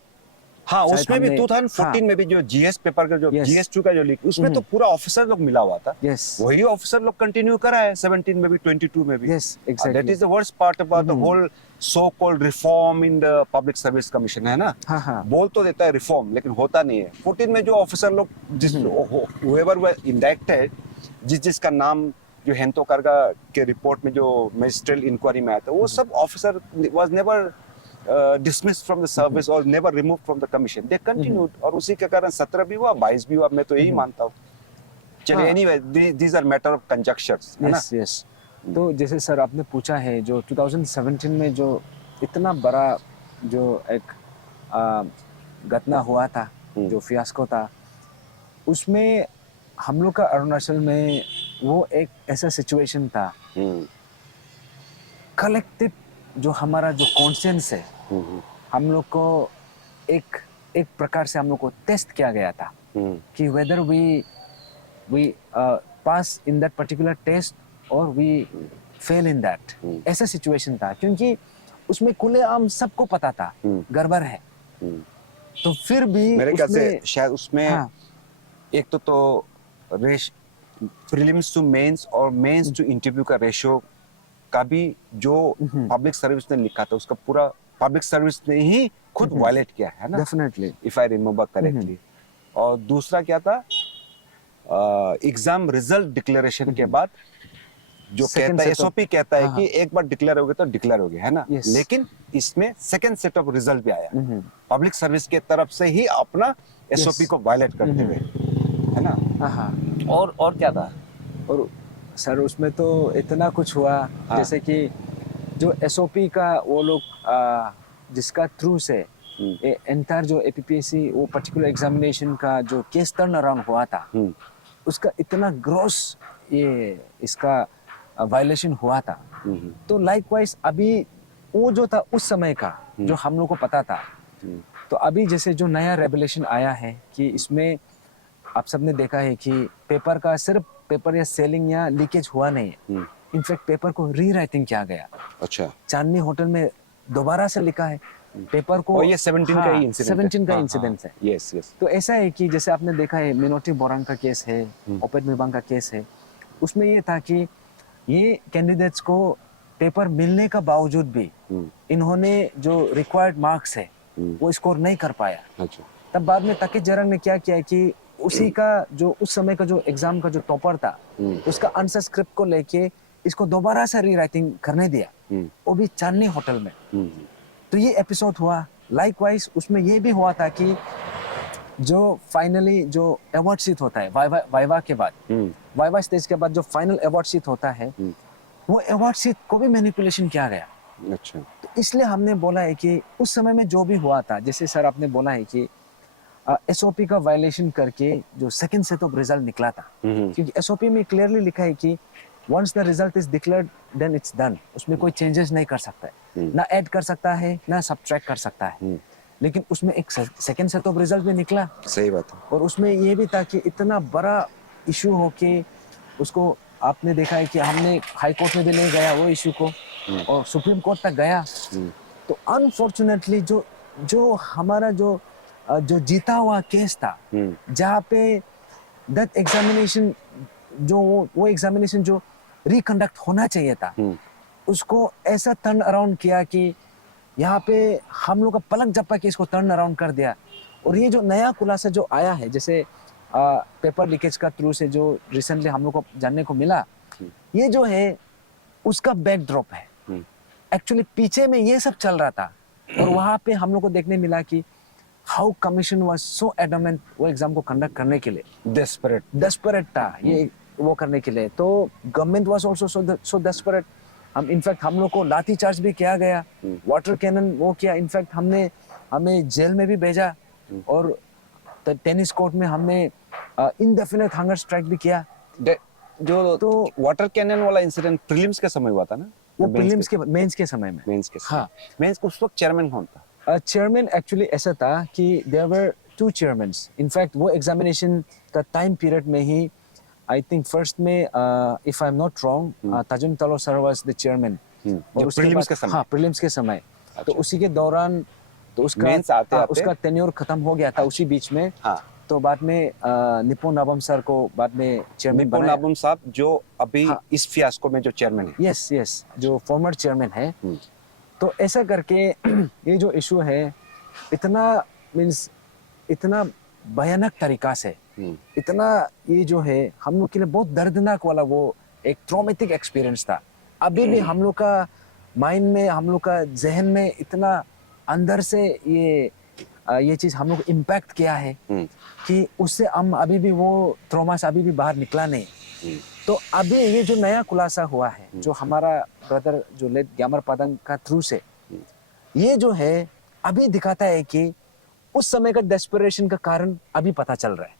हाँ, शायद उसमें भी हमने- 2014 में भी जो GS पेपर का जो Yes. GS2 का जो लीक, उसमें तो पूरा ऑफिसर लोग मिला हुआ था। Yes. वही ऑफिसर लोग कंटिन्यू करा है 17 में भी, 22 में भी। Yes, exactly. That is the worst part about the whole so-called reform in the Public Service Commission, है ना? हाँ, हाँ। बोल तो देता है रिफॉर्म, लेकिन होता नहीं है। 14 में जो ऑफिसर लोग जिस whoever were indicted, जिसका नाम जो हेंतो करगा के रिपोर्ट में जो मैजिस्ट्रेट इंक्वायरी में आया था, वो सब officer was never dismissed from the service or never removed from the commission. They continued, और उसी के कारण 17 भी हुआ, 22 भी हुआ, मैं तो यही मानता हूँ। चलिए, हाँ। anyway, these are matter of conjectures, है ना? Yes yes. तो जैसे सर आपने पूछा है, जो 2017 में जो इतना बड़ा जो एक घटना हुआ था, जो फियास्को था, उसमें हम लोग का अरुणाचल में वो एक ऐसा सिचुएशन था, कलेक्टिव जो हमारा जो कॉन्शियंस है, हम लोग को एक प्रकार से हम लोग को टेस्ट किया गया था कि whether we pass in that particular test और वी फेल इन दैट, ऐसा सिचुएशन था। क्योंकि उसमें खुलेआम सबको पता था गड़बड़ है, तो फिर भी मेरे ख्याल से उसमें शायद उसमें हाँ, एक तो प्रीलिम्स टू मेंस और मेंस टू इंटरव्यू का रेशियो का भी जो पब्लिक सर्विस ने लिखा था, उसका पूरा पब्लिक सर्विस ने ही खुद वायलेट किया है ना, definitely. If I remember correctly. और दूसरा क्या था, एग्जाम रिजल्ट डिक्लेरेशन के बाद जो Second कहता है, set of- SOP कहता है हाँ, कि एक बार डिक्लेयर हो गया तो डिक्लेयर हो गया, है ना? Yes. लेकिन इसमें सेकंड सेट ऑफ रिजल्ट भी आया पब्लिक सर्विस के तरफ से ही अपना SOP को वायलेट करते हुए, है ना? हाँ हाँ। और क्या था? और सर उसमें तो इतना कुछ हुआ, हाँ। जैसे कि जो SOP का वो लोग जिसका थ्रू से एंटायर जो APPSC वो पर्टिकुलर एग्जामिनेशन का जो केस टर्न अराउंड हुआ था, उसका इतना ग्रॉस ये इसका वायलेशन हुआ था। तो लाइकवाइज अभी वो जो था उस समय का जो हम लोग को पता था, तो अभी जैसे जो नया रेवलेशन आया है कि इसमें आप सबने देखा है कि पेपर का सिर्फ पेपर या सेलिंग या लीकेज हुआ नहीं है, इनफैक्ट पेपर को रीराइटिंग किया गया। अच्छा, चांदनी होटल में दोबारा से लिखा है पेपर को। और ये 17 का ही इंसिडेंट 17 का इंसिडेंट है। Yes yes. तो ऐसा है कि जैसे आपने देखा है मिनोटी बोरांग का केस है, ओपेट मिबांग का केस है, उसमें ये था कि ये कैंडिडेट्स को पेपर मिलने का बावजूद भी इन्होंने जो रिक्वायर्ड मार्क्स है वो स्कोर नहीं कर पाया। अच्छा, तब बाद में ताकित जरंग ने क्या किया कि उसी का जो उस समय का जो एग्जाम का जो टॉपर था, उसका आंसर स्क्रिप्ट को लेके इसको दोबारा से रीराइटिंग करने दिया, वो भी चांदनी होटल में। तो ये एपिसोड हुआ। लाइकवाइज उसमें ये भी हुआ था कि जो फाइनली जो अवार्ड शीट होता है वाइवा के बाद, वाइवा स्टेज के बाद जो फाइनल अवार्ड शीट होता है, वो अवार्ड शीट को भी मैनिपुलेशन किया गया। अच्छा, तो इसलिए हमने बोला है कि उस समय में जो भी हुआ था, जैसे सर आपने बोला है कि SOP का वायलेशन करके जो सेकंड सेट ऑफ रिजल्ट निकला था, क्योंकि SOP में क्लियरली लिखा है कि once the result is declared then it's done, उसमें कोई चेंजेस नहीं कर सकता है, ना ऐड कर सकता है ना सब्ट्रैक्ट कर सकता है। लेकिन उसमें एक सेकंड सेट ऑफ रिजल्ट भी निकला, सही बात है। और उसमें ये भी था कि इतना बड़ा इशू हो के उसको आपने देखा है कि हमने हाई कोर्ट में भी ले गया वो इशू को, और सुप्रीम कोर्ट तक गया। तो अनफॉर्चुनेटली जो हमारा जो जीता हुआ केस था, जहाँ पे दैट एग्जामिनेशन जो वो एग्जामिनेशन जो रिकंडक्ट होना चाहिए था उसको ऐसा टर्न अराउंड किया कि यहाँ पे हम लोग का पलक झपका के इसको टर्न अराउंड कर दिया। और ये जो नया खुलासा जो आया है, जैसे पेपर लीकेज का थ्रू से जो रिसेंटली हम लोग को जानने को मिला, ये जो है उसका बैकड्रॉप है। एक्चुअली पीछे में ये सब चल रहा था और वहाँ पे हम लोग को देखने मिला कि how commission was so adamant वो एग्जाम को कंडक्ट करने के लिए, डेस्परेट था ये वो करने के लिए। तो government was also so desperate. In fact हम लोग को लाठी चार्ज भी किया गया, वाटर कैनन वो किया, इनफैक्ट हमें जेल में भी भेजा और टेनिस कोर्ट में हमने इनडेफिनेट हंगर स्ट्राइक भी किया। जो तो वाटर कैनन वाला इंसिडेंट प्रीलिम्स के समय हुआ था ना? वो प्रीलिम्स के मेंस के समय में। हाँ, मेंस उस वक्त चेयरमैन कौन था? चेयरमैन एक्चुअली ऐसा था कि देयर वर 2 चेयरमैन्स। इनफैक्ट वो एग्जामिनेशन का टाइम पीरियड में ही आई थिंक फर्स्ट में if I am not wrong Tajum Talo sir was the chairman. और प्रीलिम्स के समय? हाँ, प्रीलिम्स के समय। तो उसी के दौरान तो उसका टेन्योर खत्म हो गया था उसी बीच में। हाँ। तो बाद में निपुण नाबम सर को बाद में चेयरमैन बनाया। निपुण नाबम साहब जो अभी इस फियास्को में जो चेयरमैन है। यस, जो फॉर्मर चेयरमैन है। तो ऐसा करके ये जो इशू है इतना भयानक तरीका से, इतना ये जो है हम लोग के लिए बहुत दर्दनाक वाला वो एक ट्रॉमेटिक एक्सपीरियंस था। अभी भी हम लोग का माइंड में, हम लोग का जहन में इतना अंदर से ये चीज हम लोग को इम्पैक्ट किया है कि उससे हम अभी भी वो ट्रॉमा से अभी भी बाहर निकला नहीं। तो अभी ये जो नया खुलासा हुआ है, जो हमारा ब्रदर जो लेट ग्यामर पादंग का थ्रू से, ये जो है अभी दिखाता है कि उस समय का डेस्परेशन का कारण अभी पता चल रहा है।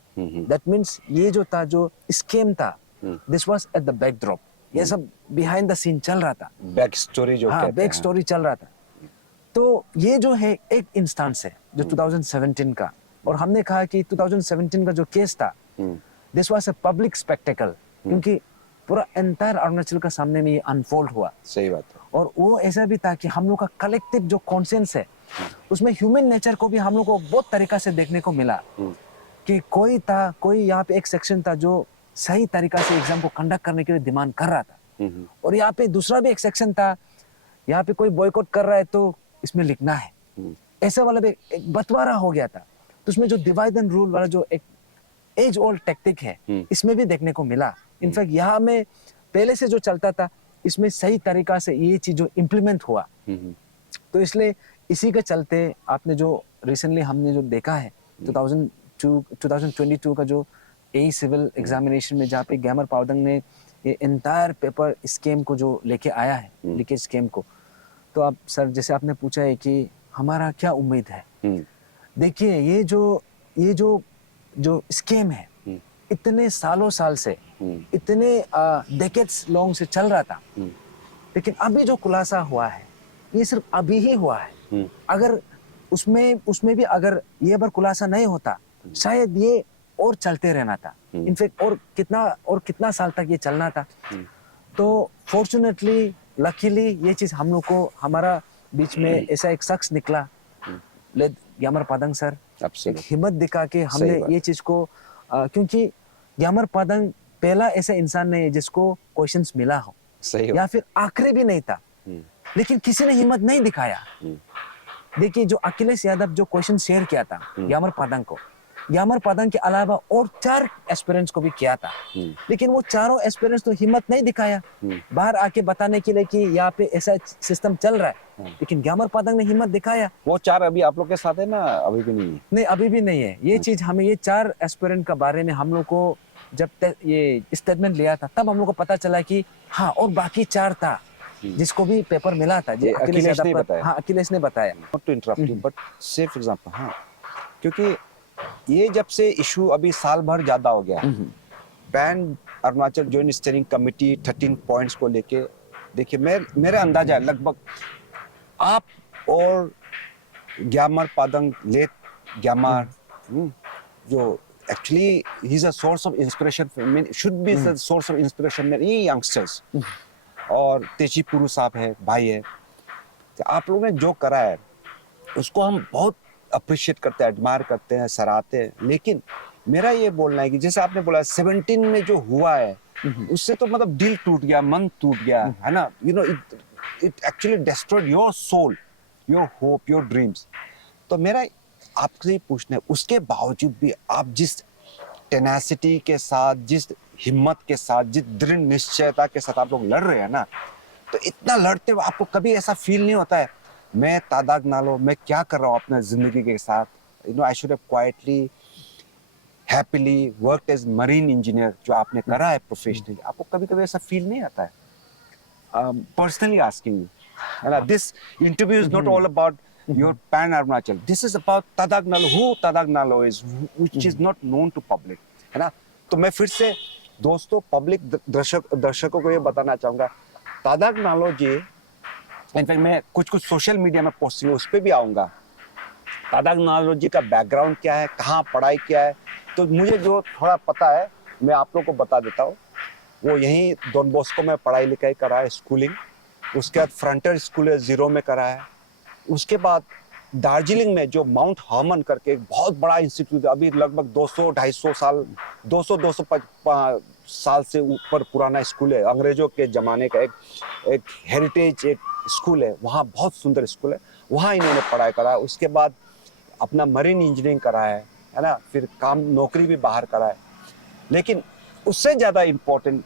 दैट मीन्स ये जो था, जो स्कीम था, this was at the backdrop. ये सब बिहाइंड द सीन चल रहा था, बैक स्टोरी जो कहते हैं। बैक स्टोरी चल रहा था। तो ये जो है एक इंस्टेंस है जो 2017 का, और हमने कहा कि 2017 का जो केस था this was a public spectacle, क्योंकि पूरा एंटायर अरुणाचल का सामने में ये अनफोल्ड हुआ। सही बात है। और वो ऐसा भी था कि हम लोग का कलेक्टिव जो कॉन्सेंस है उसमें ह्यूमन नेचर को भी हम लोग को बहुत तरीका से देखने को मिला कि कोई यहाँ पे एक सेक्शन था जो सही तरीका से एग्जाम को कंडक्ट करने के लिए डिमांड कर रहा था, और यहाँ पे दूसरा भी एक सेक्शन था, यहाँ पे कोई बॉयकॉट कर रहा है तो इसमें लिखना है। ऐसा वाला भी एक बंटवारा हो गया था। तो उसमें जो डिवाइड एंड रूल वाला जो एक एज ओल्ड टेक्टिक है, इसमें भी देखने को मिला। इनफैक्ट यहाँ में पहले से जो चलता था, इसमें सही तरीका से ये चीज जो इम्प्लीमेंट हुआ। तो इसलिए इसी के चलते आपने जो रिसेंटली हमने जो देखा है 2022 का जो ए सिविल एग्जामिनेशन में, जहाँ पे ग्यामर पावदंग ने ये एंटायर पेपर स्कीम को जो लेके आया है, लीकेज स्कीम को। तो आप सर, जैसे आपने पूछा है कि हमारा क्या उम्मीद है, देखिए ये जो स्कीम है इतने सालों साल से, इतने डेकेड्स लॉन्ग से चल रहा था, लेकिन अभी जो खुलासा हुआ है ये सिर्फ अभी ही हुआ है। अगर उसमें भी अगर ये बार खुलासा नहीं होता, शायद ये और चलते रहना था। इनफैक्ट और कितना साल तक ये चलना था। तो फॉर्चुनेटली, लकीली ये चीज हम लोग को, हमारा बीच में ऐसा एक शख्स निकला, लेट ग्यामर पादंग सर, एक हिम्मत दिखा के हमने ये चीज को, क्योंकि ग्यामर पादंग पहला ऐसा इंसान नहीं है जिसको क्वेश्चंस मिला हो, या फिर आखिरी भी नहीं था, लेकिन किसी ने हिम्मत नहीं दिखाया। देखिए जो अखिलेश यादव जो क्वेश्चन शेयर किया था ग्यामर पादंग को, ग्यामर पादंग के अलावा और 4 एस्पिरेंट्स को भी किया था, लेकिन वो चारों एस्पिरेंट्स तो हिम्मत नहीं दिखाया बाहर आके बताने के लिए कि यहाँ पे ऐसा सिस्टम चल रहा है। लेकिन ग्यामर पादंग ने हिम्मत दिखाया। वो 4 अभी आप लोग के साथ है ना? अभी भी नहीं है? नहीं, अभी भी नहीं है। ये चीज हमें, ये 4 एस्पिरेंट का बारे में हम लोग को जब ये स्टेटमेंट लिया था, तब हम लोग को पता चला कि हाँ, और बाकी 4 था जिसको भी पेपर मिला था। अखिलेश ने बताया। हाँ, अखिलेश ने बताया। Not to interrupt you, but say for example, हाँ, क्योंकि ये जब से इशू अभी साल भर ज्यादा हो गया, pan Arunachal joint steering committee 13 points को लेके, देखिए मेरा अंदाजा है लगभग आप और ग्यामर पादंग, लेट ग्यामर, जो actually he is a source of inspiration, should be the source of inspiration for ये यंगस्टर्स, और तेची पुरु साहब है, भाई है। तो आप लोगों ने जो करा है उसको हम बहुत अप्रिशिएट करते हैं, एडमायर करते हैं, सराहते हैं। लेकिन मेरा ये बोलना है कि जैसे आपने बोला 17 में जो हुआ है उससे तो मतलब दिल टूट गया, मन टूट गया, है ना, you know, it actually destroyed your soul, your hope, your dreams. तो मेरा आपसे ही पूछना है, उसके बावजूद भी आप जिस टेनासिटी के साथ, जिस हिम्मत के साथ, जिस दृढ़ निश्चयता के साथ आप लोग लड़ रहे हैं ना, तो इतना लड़ते हुए आपको कभी ऐसा फील नहीं होता है मैं तादाग नालो, मैं क्या कर रहा हूँ अपने जिंदगी के साथ, you know, I should have quietly happily worked as marine engineer, जो आपने करा है प्रोफेशनली, आपको कभी कभी ऐसा फील नहीं आता है? पर्सनली आस्किंग यू, है ना, this interview is not all about your pan Arunachal, this is about Tadag Nalo, who Tadag Nalo is, which is not known to public, है ना। तो मैं फिर से दोस्तों पब्लिक दर्शकों को ये बताना चाहूंगा, तादाग नालो जी, इनफैक्ट मैं कुछ सोशल मीडिया में पोस्ट उस पर भी आऊंगा, तादाग नालो जी का बैकग्राउंड क्या है, कहाँ पढ़ाई किया है, तो मुझे जो थोड़ा पता है मैं आप लोग को बता देता हूँ। वो यहीं डॉन बॉस्को में पढ़ाई लिखाई करा है, स्कूलिंग, उसके बाद फ्रंटियर स्कूल है जीरो में करा है, उसके बाद दार्जिलिंग में जो माउंट हर्मन करके एक बहुत बड़ा इंस्टीट्यूट, अभी लगभग 200-250 साल 200-250 साल से ऊपर पुराना स्कूल है, अंग्रेजों के जमाने का एक हेरिटेज एक स्कूल है, वहाँ बहुत सुंदर स्कूल है, वहाँ इन्होंने पढ़ाई करा। उसके बाद अपना मरीन इंजीनियरिंग करा है ना, फिर काम नौकरी भी बाहर करा है। लेकिन उससे ज़्यादा इम्पोर्टेंट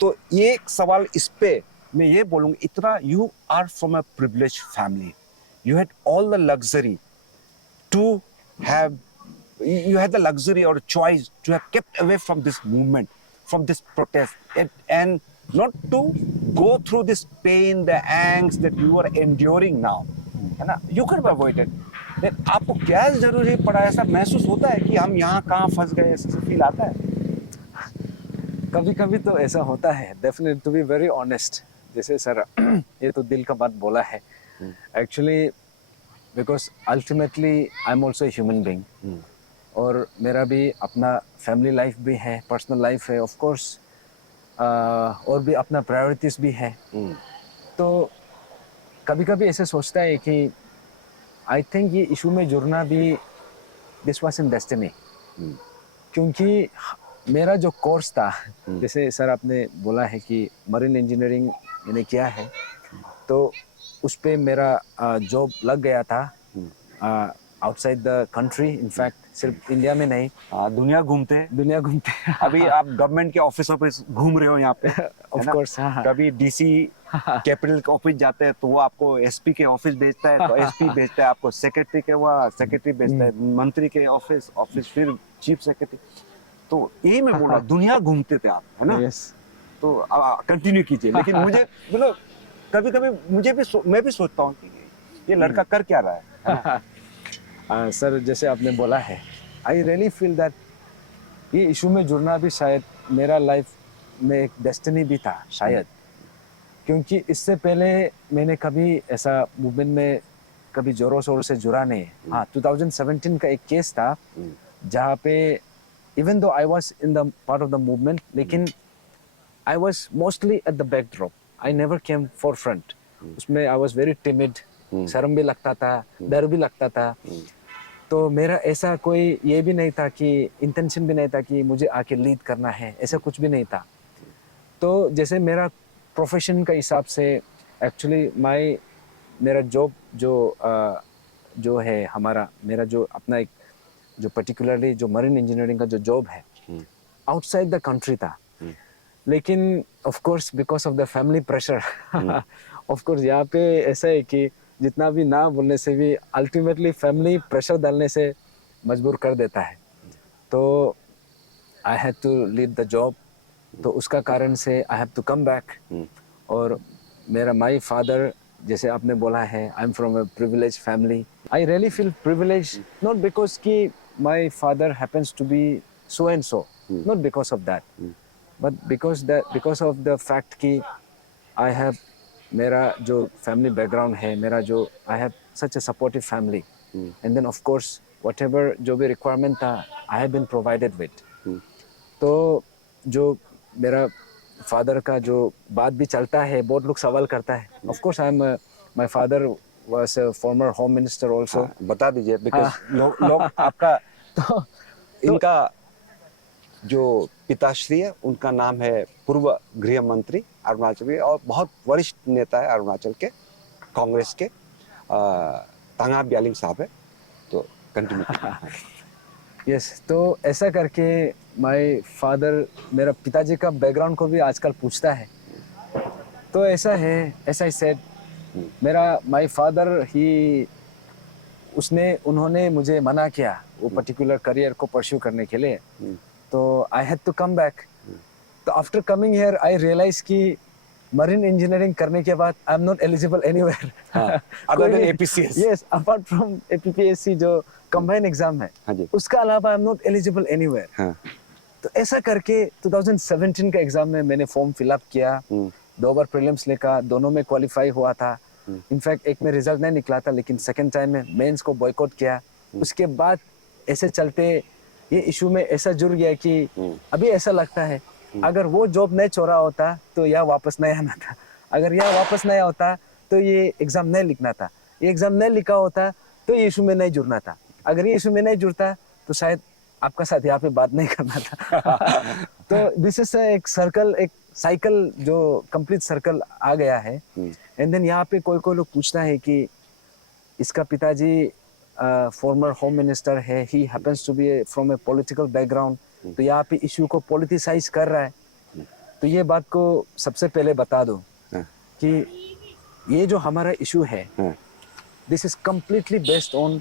तो ये एक सवाल इस पे मैं ये बोलूँगा, इतना you are from a privilege family, you had all the luxury to have, you had the luxury or choice to have kept away from this movement, from this protest, and not to go through this pain, the angst that you are enduring now, है ना, you could have avoided. आपको क्या जरूरी पड़ा, ऐसा महसूस होता है कि हम यहाँ कहाँ फंस गए, ऐसा फील आता है? कभी कभी तो ऐसा होता है, definitely, to be very honest, जैसे सर ये तो दिल का बात बोला है। Actually because ultimately I am also human being, और मेरा भी अपना फैमिली लाइफ भी है, पर्सनल लाइफ है, ऑफ कोर्स, और भी अपना प्रायोरिटीज भी है। तो कभी कभी ऐसे सोचता है कि आई थिंक ये इशू में जुड़ना भी दिस वाज इन डेस्टिनी, क्योंकि मेरा जो कोर्स था, जैसे सर आपने बोला है कि मरीन इंजीनियरिंग मैंने किया है, तो उस पे मेरा जॉब लग गया था आउटसाइड द कंट्री, इनफैक्ट सिर्फ इंडिया में नहीं, दुनिया घूमते अभी आप गवर्नमेंट के ऑफिस घूम रहे हो यहाँ पे, ऑफ कोर्स। कभी डीसी कैपिटल के ऑफिस जाते हैं तो वो आपको एसपी के ऑफिस भेजता है, तो एसपी भेजता है आपको सेक्रेटरी के, वहाँ सेक्रेटरी भेजता है मंत्री के ऑफिस, फिर चीफ सेक्रेटरी। तो यही मैं बोल रहा हूँ, दुनिया घूमते थे आप, है ना। यस, तो कंटिन्यू कीजिए। लेकिन मुझे मतलब कभी कभी मैं भी सोचता हूँ कि ये लड़का कर क्या रहा है। सर जैसे आपने बोला है, आई रियली फील दैट ये इशू में जुड़ना भी शायद मेरा लाइफ में एक डेस्टिनी भी था शायद, क्योंकि इससे पहले मैंने कभी ऐसा मूवमेंट में कभी जोरों शोरों से जुड़ा नहीं। हाँ, 2017 का एक केस था जहाँ पे even though I was in the part of the movement, लेकिन I was mostly at the backdrop, I never came for front. उसमें आई वाज वेरी टिमिड, शर्म भी लगता था, डर भी लगता था। तो मेरा ऐसा कोई ये भी नहीं था कि इंटेंशन भी नहीं था कि मुझे आके लीड करना है, ऐसा कुछ भी नहीं था। तो जैसे मेरा प्रोफेशन का हिसाब से एक्चुअली मेरा जॉब जो है हमारा, मेरा जो अपना एक जो पर्टिकुलरली जो मरीन इंजीनियरिंग का जो जॉब है आउटसाइड द कंट्री था, लेकिन of course because of the family pressure, of course यहाँ पे ऐसा है कि जितना भी ना बोलने से भी अल्टीमेटली फैमिली प्रेशर डालने से मजबूर कर देता है। तो I had to lead the job, तो उसका कारण से I have to come back. और मेरा माई फादर, जैसे आपने बोला है, I am from a privilege family. I really feel privilege, not because कि my father happens to be so and so, not because of that, but because of the fact कि I have, मेरा जो family background है, मेरा जो I have such a supportive family, and then of course whatever जो भी requirement था I have been provided with. तो जो मेरा फादर का जो बात भी चलता है, बहुत लोग सवाल करता है। Of course I am, my father was a former home minister also. बता दीजिए, बिकॉज़ लोग आपका तो इनका जो पिताश्री है, उनका नाम है पूर्व गृह मंत्री अरुणाचल के और बहुत वरिष्ठ नेता है अरुणाचल के, कांग्रेस के, तांगा ब्यालिंग साहब है। तो कंटिन्यू। यस, तो ऐसा करके माय फादर, मेरा पिताजी का बैकग्राउंड को भी आजकल पूछता है। तो ऐसा है, ऐसा ही सेड, मेरा माय फादर ही उन्होंने मुझे मना किया वो पर्टिकुलर करियर को परस्यू करने के लिए। तो I had to come back. तो after coming here I realize कि मरीन इंजीनियरिंग करने के बाद I am not eligible anywhere other than APCS. Yes, apart from APPSC जो कंबाइन एग्जाम है, उसका अलावा I am not eligible anywhere. तो ऐसा करके 2017 का एग्जाम में मैंने फॉर्म फिलअप किया, 2 बार प्रीलिम्स लेकर, दोनों में क्वालिफाई हुआ था। इनफैक्ट एक में रिजल्ट नहीं निकला था, लेकिन सेकंड टाइम में मेंस को बॉयकॉट किया। उसके बाद ऐसे चलते ये इशू में ऐसा जुड़ गया कि अभी ऐसा लगता है अगर वो जॉब नहीं छोड़ा होता तो यह वापस नहीं आना था, अगर यह वापस नहीं होता तो ये एग्जाम नहीं लिखना था, ये एग्जाम नहीं लिखा होता तो ये इशू में नहीं जुड़ना था, अगर ये इशू में नहीं जुड़ता तो शायद आपका साथ यहाँ पे बात नहीं करना था। तो दिस इज एक सर्कल, एक साइकिल जो कंप्लीट सर्कल आ गया है। एंड देन यहाँ पे कोई लोग पूछता है कि इसका पिताजी फॉर्मर होम मिनिस्टर है, he happens to be from a political background, तो यहाँ पे इशू को पॉलिटिसाइज कर रहा है। तो ये बात को सबसे पहले बता दो कि ये जो हमारा इशू है, this is completely based on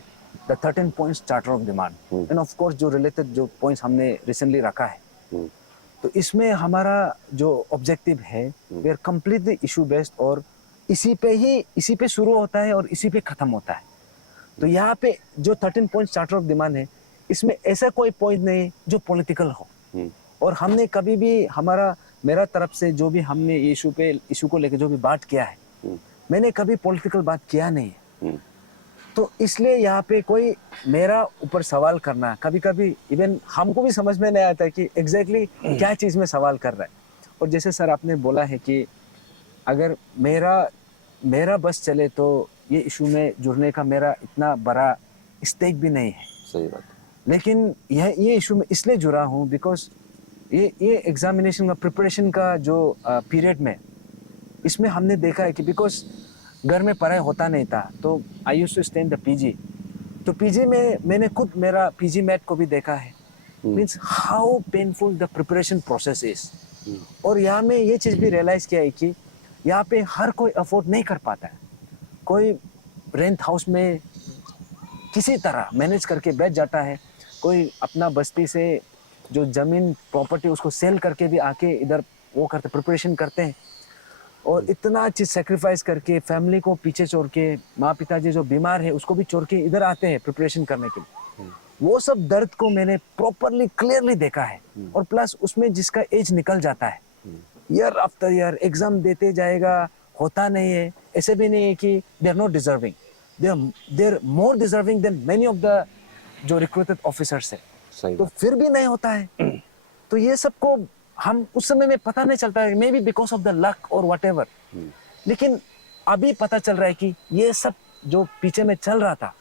the 13 points charter of demand, and of course जो रिलेटेड जो पॉइंट्स हमने रिसेंटली रखा है। तो इसमें हमारा जो ऑब्जेक्टिव है we are completely issue based, और इसी पे शुरू होता है और इसी पे खत्म होता है। तो यहाँ पे जो 13 पॉइंट चार्टर ऑफ डिमांड है, इसमें ऐसा कोई पॉइंट नहीं जो पॉलिटिकल हो। और हमने कभी भी मेरा तरफ से जो भी हमने इशू को लेकर जो भी बात किया है, मैंने कभी पॉलिटिकल बात किया नहीं है। तो इसलिए यहाँ पे कोई मेरा ऊपर सवाल करना, कभी कभी इवन हमको भी समझ में नहीं आता कि एग्जैक्टली क्या चीज़ में सवाल कर रहा है। और जैसे सर आपने बोला है कि अगर मेरा बस चले तो ये इशू में जुड़ने का मेरा इतना बड़ा स्टेक भी नहीं है। सही बात। लेकिन ये इशू में इसलिए जुड़ा हूँ बिकॉज ये एग्जामिनेशन का प्रिपरेशन का जो पीरियड में, इसमें हमने देखा है कि बिकॉज घर में पढ़ाई होता नहीं था, तो I used to stay in the PG. तो पीजी में मैंने खुद मेरा पीजी मैट को भी देखा है, means how painful the preparation process is. और यहाँ में ये चीज़ भी रियलाइज़ किया है कि यहाँ पे हर कोई अफोर्ड नहीं कर पाता है। कोई रेंट हाउस में किसी तरह मैनेज करके बैठ जाता है, कोई अपना बस्ती से जो ज़मीन प्रॉपर्टी उसको सेल करके भी आके इधर वो करते प्रिपरेशन करते हैं, और इतना चीज़ सेक्रीफाइस करके फैमिली को पीछे छोड़ के, माँ पिताजी जो बीमार है उसको भी छोड़ के इधर आते हैं प्रिपरेशन करने के लिए। वो सब दर्द को मैंने प्रॉपरली क्लियरली देखा है। और प्लस उसमें जिसका एज निकल जाता है, ईयर आफ्टर ईयर एग्जाम देते जाएगा, होता नहीं है। ऐसे भी नहीं है कि they are not deserving, they are more deserving than many of the जो रिक्रूटेड ऑफिसर्स है, तो फिर भी नहीं होता है। तो ये सबको हम उस समय में पता नहीं चलता है, may be because of the luck और वट एवर। लेकिन अभी पता चल रहा है कि ये सब जो पीछे में चल रहा था,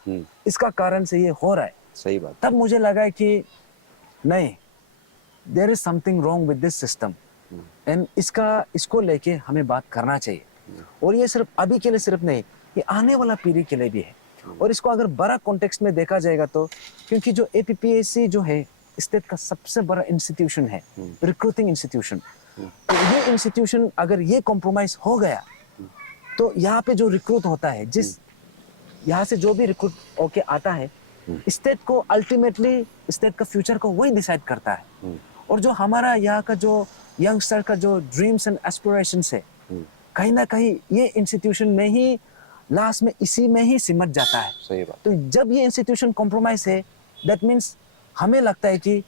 इसका कारण से ये हो रहा है। सही बात। तब मुझे लगा कि नहीं, there is something wrong with this system, and इसको लेके हमें बात करना चाहिए। और ये सिर्फ अभी के लिए सिर्फ नहीं, ये आने वाला पीढ़ी के लिए भी है। और इसको अगर बड़ा कॉन्टेक्स्ट में देखा जाएगा तो, क्योंकि जो एपीपीएससी जो है स्टेट का सबसे बड़ा इंस्टीट्यूशन है, रिक्रूटिंग इंस्टीट्यूशन। तो ये इंस्टीट्यूशन अगर ये कॉम्प्रोमाइज हो गया तो यहाँ पे जो रिक्रूट होता है, जिस यहाँ से जो भी रिक्रूट होके आता है, स्टेट को अल्टीमेटली स्टेट का फ्यूचर को वही डिसाइड करता है। और जो हमारा यहाँ का जो यंगस्टर का जो ड्रीम्स एंड एस्पिरेशंस है, कहीं ना कहीं ये इंस्टीट्यूशन में ही लास्ट में इसी में ही सिमट जाता है। सही बात। तो जब ये इंस्टीट्यूशन कॉम्प्रोमाइज है, दैट मीन्स हमें लगता है कि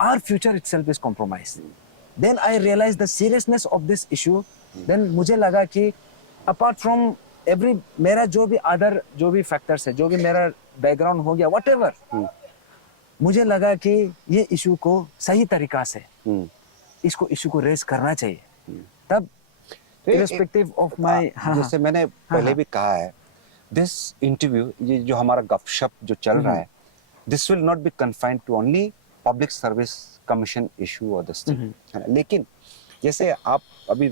our future itself is compromise. Then I realise the seriousness of this issue. Then मुझे लगा कि अपार्ट फ्रॉम एवरी मेरा जो भी अदर जो भी फैक्टर्स है, जो भी मेरा बैकग्राउंड हो गया व्हाटएवर, मुझे लगा कि ये इशू को सही तरीका से इसको इशू को रेज करना चाहिए। तब irrespective of my, जैसे मैंने पहले भी कहा है, दिस इंटरव्यू, ये जो हमारा गपशप जो चल रहा है, this will not be confined to only public service commission issue और दिस थिंग, है ना। लेकिन जैसे आप अभी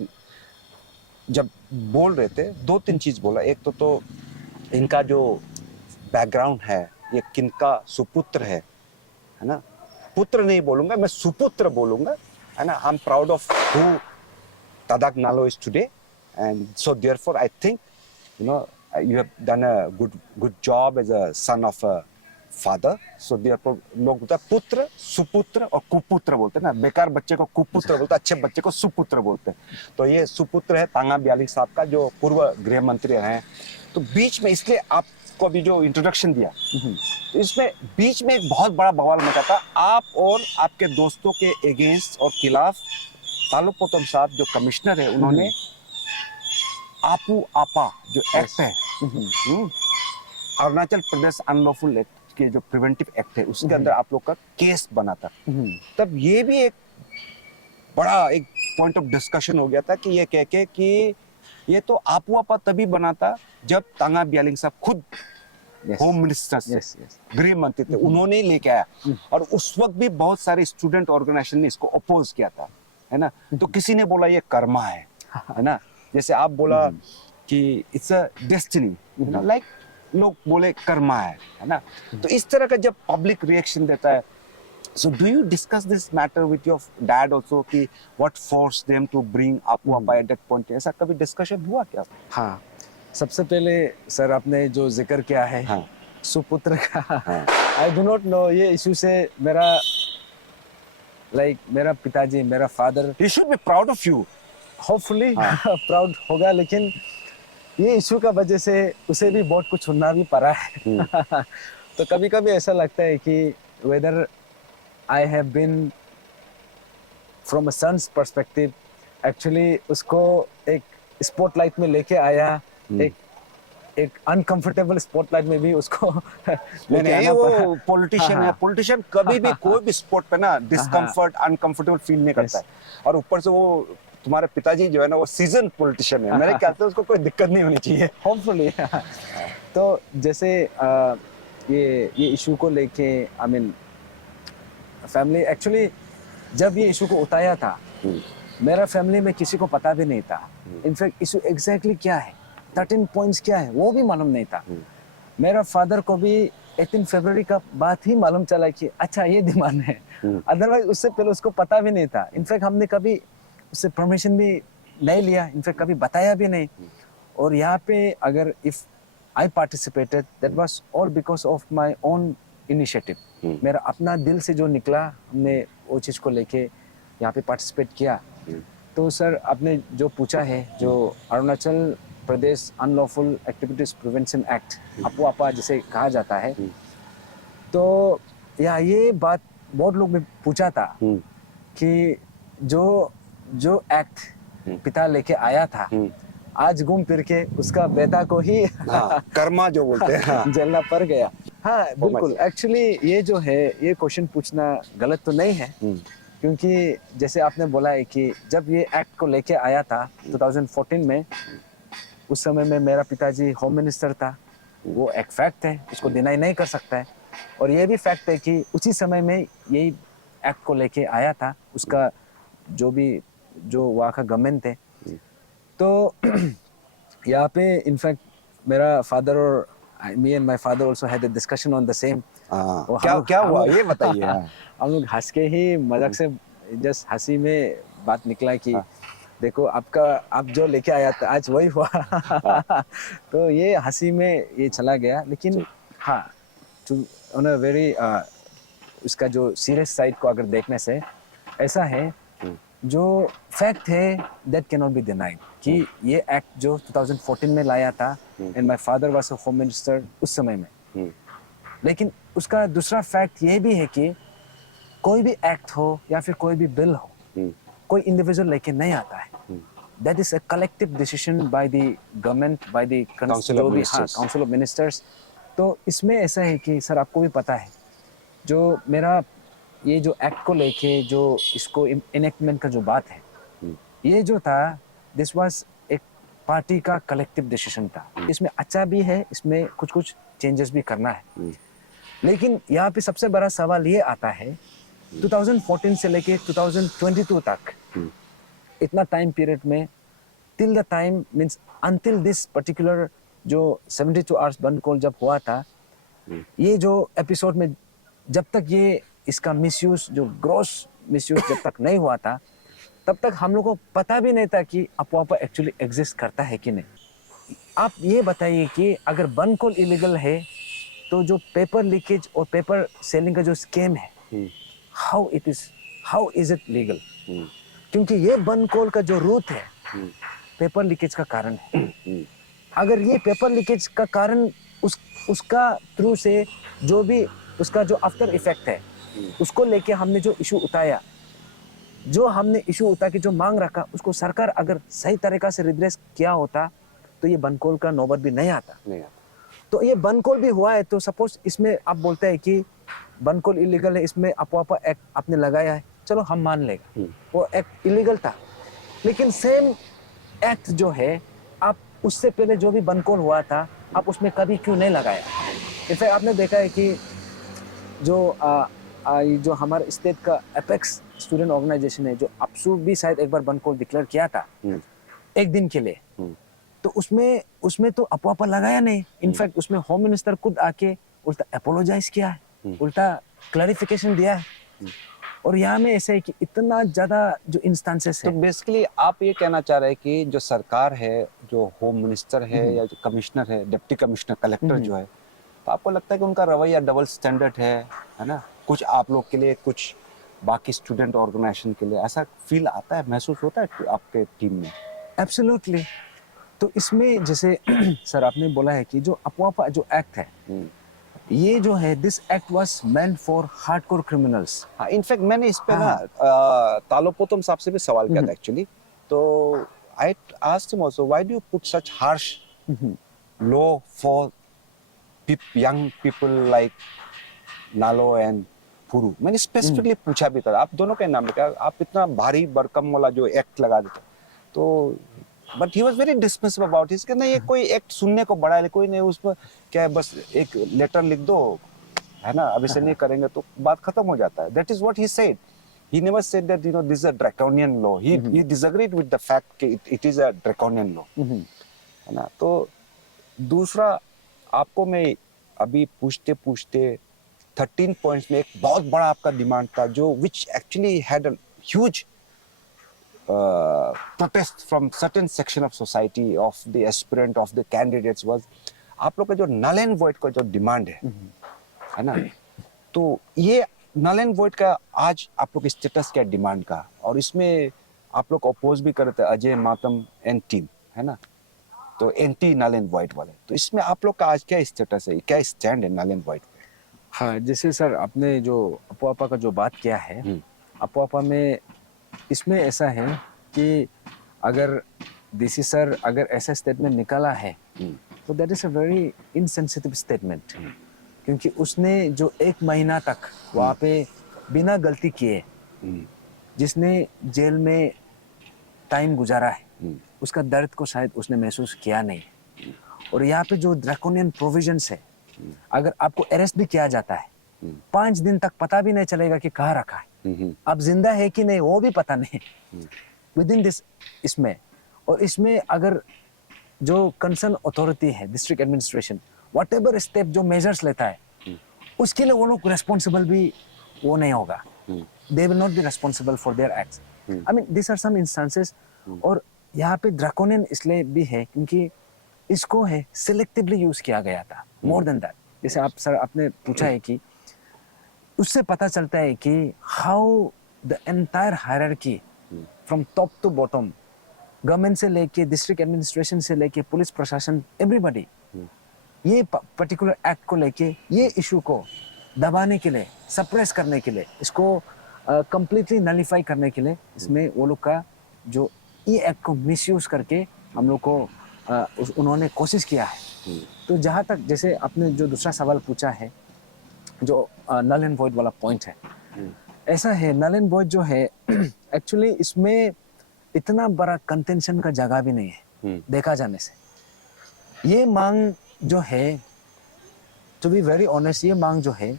जब बोल रहे थे, दो तीन चीज बोला। एक तो इनका जो बैकग्राउंड है, ये किनका सुपुत्र है ना। पुत्र नहीं बोलूंगा मैं, सुपुत्र बोलूंगा, है ना। I am proud of who Tadak Nalo is today, and so therefore I think, you know, you have done a good job as a son of a father. So therefore लोग बोलते हैं पुत्र, सुपुत्र और कुपुत्र बोलते हैं ना। बेकार बच्चे को कुपुत्र बोलते हैं, अच्छे बच्चे को सुपुत्र बोलते हैं। तो ये सुपुत्र है तांगा ब्यालिंग साहब का, जो पूर्व गृह मंत्री रहे हैं। तो बीच में, इसलिए आपको अभी जो इंट्रोडक्शन दिया, तो इसमें बीच में एक बहुत बड़ा बवाल मचा था आप और आपके दोस्तों के अगेंस्ट और खिलाफ। तालुपोतम साहब जो कमिश्नर है, उन्होंने आपू आपा जो एक्ट है, अरुणाचल प्रदेश अनलॉफुल एक्ट के जो प्रिवेंटिव एक्ट है, उसके अंदर आप लोग का केस बना था। तब ये भी एक बड़ा एक पॉइंट ऑफ डिस्कशन हो गया था कि ये कह के कि ये तो आपू आपा तभी बना था जब तांगा ब्यालिंग साहब खुद होम मिनिस्टर से, गृह मंत्री थे, उन्होंने लेके आया। और उस वक्त भी बहुत सारे स्टूडेंट ऑर्गेनाइजेशन ने इसको अपोज किया था, है ना। तो किसी ने बोला ये कर्मा है ना। जैसे आप बोला कि इट्स अ डेस्टिनी, लाइक लोग बोले कर्मा है ना। तो इस तरह का जब पब्लिक रिएक्शन देता है, so do you discuss this matter with your dad also कि what force them to bring up by that point? ऐसा कभी डिस्कशन हुआ क्या? हाँ, सबसे पहले सर आपने जो जिक्र किया है, हाँ, सुपुत्र का, आई डू नॉट नो ये इशू से मेरा मेरा पिताजी, मेरा father, he should be proud of you, hopefully proud होगा। लेकिन ये इशू का वजह से उसे भी बहुत कुछ सुनना भी पड़ा है। तो कभी कभी ऐसा लगता है कि whether I have been from a son's perspective, actually उसको एक स्पॉटलाइट में लेके आया, एक अनकंफर्टेबल स्पॉटलाइट में भी उसको नहीं, वो पॉलिटिशियन है। पॉलिटिशियन कभी भी कोई भी स्पॉट पे ना डिस्कम्फर्ट, अनकंफर्टेबल फील नहीं करता है। और ऊपर से वो तुम्हारे पिताजी जो है ना, वो सीजन पॉलिटिशियन है। मेरे ख्याल से उसको कोई दिक्कत नहीं होनी चाहिए, होपफुली। तो जैसे ये इशू को लेके, आई मीन फैमिली, एक्चुअली जब ये इशू को उठाया था, मेरा फैमिली में किसी को पता भी नहीं था। इनफैक्ट इशू एग्जैक्टली क्या है, 13 पॉइंट्स क्या है, वो भी मालूम नहीं था। मेरा फादर को भी 18 फरवरी का बात ही मालूम चला कि अच्छा ये डिमांड है। अदरवाइज उससे पहले उसको पता भी नहीं था। इनफैक्ट हमने कभी उससे परमिशन भी नहीं लिया, इनफैक्ट कभी बताया भी नहीं। और यहाँ पे अगर if I participated, that was all because of my own initiative. मेरा अपना दिल से जो निकला, हमने वो चीज़ को लेके यहाँ पे पार्टिसिपेट किया। तो सर आपने जो पूछा है, जो Arunachal Pradesh unlawful activities prevention act, आपो आपा जिसे कहा जाता है, तो ये बात बहुत लोग ने पूछा था कि जो एक्ट पिता लेके आया था, आज घूम फिर के उसका बेटा को ही कर्मा जो बोलते हैं झेलना पड़ गया। हाँ बिल्कुल, एक्चुअली ये जो है, ये क्वेश्चन पूछना गलत तो नहीं है, क्योंकि जैसे आपने बोला है कि जब ये एक्ट को लेके आया था 2014 में, उस समय में मेरा पिताजी होम मिनिस्टर था। वो एक फैक्ट है, इसको डिनाई नहीं कर सकता है। और ये भी फैक्ट है कि उसी समय में यही एक्ट को लेके आया था, उसका जो वहाँ का गवर्नमेंट थे। तो यहाँ पे इनफैक्ट मेरा फादर और me and my father also had a discussion on the same. क्या हुआ ये बताइए। हम लोग हंस के ही, मजाक से, जस्ट हंसी में बात निकला कि देखो आप जो लेके आया था आज वही हुआ। तो ये हंसी में ये चला गया। लेकिन हाँ, ऑन अ वेरी उसका जो सीरियस साइड को अगर देखने से ऐसा है, जो फैक्ट है that can not be denied कि ये एक्ट जो 2014 में लाया था, and my father was a home minister उस समय में। लेकिन उसका दूसरा फैक्ट ये भी है कि कोई भी एक्ट हो या फिर कोई भी बिल हो, कोई इंडिविजुअल लेके नहीं आता है। That is a collective decision by the government, by the council of ministers. तो इसमें ऐसा है कि सर आपको भी पता है, जो मेरा ये जो एक्ट को लेके जो इसको इनेक्टमेंट का जो बात है, ये जो था, दिस वाज एक पार्टी का कलेक्टिव डिसीजन था। इसमें अच्छा भी है, इसमें कुछ चेंजेस भी करना है। लेकिन यहाँ पे सबसे बड़ा सवाल ये आता है 2014 से लेके 2022 तक इतना टाइम पीरियड में till the time means until this particular जो 72 आवर्स बंद कॉल जब हुआ था, ये जो एपिसोड में जब तक ये इसका मिसयूज जो ग्रॉस मिसयूज जब तक नहीं हुआ था, तब तक हम लोग को पता भी नहीं था कि अपोपा एक्चुअली एग्जिस्ट करता है कि नहीं। आप ये बताइए कि अगर बंद कॉल इलीगल है तो जो पेपर लीकेज और पेपर सेलिंग का जो स्कैम है, हाउ इज इट लीगल? क्योंकि ये बंद कॉल का जो रूट है पेपर लीकेज का कारण है। अगर ये पेपर लीकेज का कारण उसका थ्रू से जो भी उसका जो आफ्टर इफेक्ट है उसको लेके हमने जो इशू उठाया, जो हमने इशू उठा के जो मांग रखा, उसको सरकार अगर सही तरीका से रिड्रेस किया होता तो ये बंद कॉल का नौबत भी नहीं आता। तो ये बंद कॉल भी हुआ है तो सपोज इसमें आप बोलते हैं कि बंद कॉल इलीगल है, इसमें अपोपा एक्ट आपने लगाया है, चलो हम मान लेंगे वो एक्ट इलीगल था, लेकिन सेम एक्ट जो है आप उससे पहले जो भी बंद कॉल हुआ था आप उसमें कभी क्यों नहीं लगाया? इनफैक्ट आपने देखा है कि जो हमारे स्टेट का एपेक्स स्टूडेंट ऑर्गेनाइजेशन है, जो अपसू भी शायद एक बार बंद कॉल डिक्लेयर किया था एक दिन के लिए, तो उसमें तो अपोपा लगाया नहीं। इनफैक्ट उसमें होम मिनिस्टर खुद आके उल्टा अपोलोजाइज किया है, उल्टा क्लैरिफिकेशन दिया है। और यहाँ में ऐसा है कि इतना ज्यादा जो इंस्टेंसेस है। तो बेसिकली आप ये कहना चाह रहे हैं कि जो सरकार है, जो होम मिनिस्टर है या जो कमिश्नर है, डिप्टी कमिश्नर, कलेक्टर जो है, तो आपको लगता है कि उनका रवैया डबल स्टैंडर्ड है ना? कुछ आप लोग के लिए, कुछ बाकी स्टूडेंट ऑर्गेनाइजेशन के लिए, ऐसा फील आता है, महसूस होता है आपके टीम में? एब्सोल्युटली। तो इसमें जैसे सर आपने बोला है कि जो अपोपा जो एक्ट है, ये जो है this act was meant for hardcore criminals. हाँ, इनफैक्ट मैंने इस पे ना तालोपोतम साहब से भी सवाल किया था एक्चुअली। तो आई asked him also, why do you put such harsh law for young people like Nalo and पुरू? मैंने स्पेसिफिकली पूछा भी था, आप दोनों का नाम क्या, आप इतना भारी भरकम वाला जो एक्ट लगा देते, तो but he was very dismissive about it. कहना ये कोई एक्ट सुनने को बड़ा है, कोई नहीं, उसमें क्या है, बस एक लेटर लिख दो, है ना, अभी से नहीं करेंगे तो बात खत्म हो जाता है। That is what he said. He never said that this is a draconian law. He disagreed with the fact that it is a draconian law. है ना? तो दूसरा आपको मैं अभी पूछते पूछते 13 पॉइंट्स में एक बहुत बड़ा आपका डिमांड था, जो which actually had a huge protest from certain section of society, of the aspirant, of the candidates, was आप लोग का जो null and void का जो डिमांड है ना, तो ये null and void का आज आप लोग की स्टेटस क्या डिमांड का? और इसमें आप लोग अपोज भी करते हैं अजय मातम एंड टीम, है ना, तो एंटी null and void वाले, तो इसमें आप लोग का आज क्या स्टेटस है, क्या स्टैंड है null and void? हाँ, जैसे सर आपने जो अपोपा का जो बात किया है, अपोपा में इसमें ऐसा है कि अगर डीसी सर अगर ऐसा स्टेटमेंट निकाला है तो that is a very insensitive statement, क्योंकि उसने जो 1 महीना तक वहाँ पे बिना गलती किए जिसने जेल में टाइम गुजारा है, उसका दर्द को शायद उसने महसूस किया नहीं। और यहाँ पे जो ड्रैकोनियन प्रोविजंस है, अगर आपको अरेस्ट भी किया जाता है 5 दिन तक पता भी नहीं चलेगा कि कहाँ रखा है, अब जिंदा है कि नहीं वो भी पता नहीं विद इन दिस इसमें। और इसमें अगर जो कंसर्न अथॉरिटी है, डिस्ट्रिक्ट एडमिनिस्ट्रेशन, व्हाटएवर स्टेप जो मेजर्स लेता है, उसके लिए वो लोग रिस्पॉन्सिबल भी वो नहीं होगा, they will not be responsible for their acts. I mean this are some instances. और यहाँ पे ड्रैकोनियन इसलिए भी है क्योंकि इसको है सिलेक्टिवली यूज किया गया था। मोर देन दैट, जैसे आप सर आपने पूछा है कि उससे पता चलता है कि how the entire hierarchy from top to bottom, government से लेके डिस्ट्रिक्ट एडमिनिस्ट्रेशन से लेके पुलिस प्रशासन, एवरीबॉडी ये पर्टिकुलर एक्ट को लेके, ये इशू को दबाने के लिए, सप्रेस करने के लिए, इसको कंप्लीटली नलिफाई करने के लिए, इसमें वो लोग का जो ये एक्ट को मिसयूज करके हम लोग को उन्होंने कोशिश किया है। तो जहाँ तक जैसे आपने जो दूसरा सवाल पूछा है, जो नल एंड वॉइड वाला पॉइंट है, ऐसा है नल एंड वॉइड जो है एक्चुअली इसमें इतना बड़ा कंटेंशन का जगह भी नहीं है देखा जाने से। ये मांग जो है, टू बी वेरी ऑनेस्ट, ये मांग जो है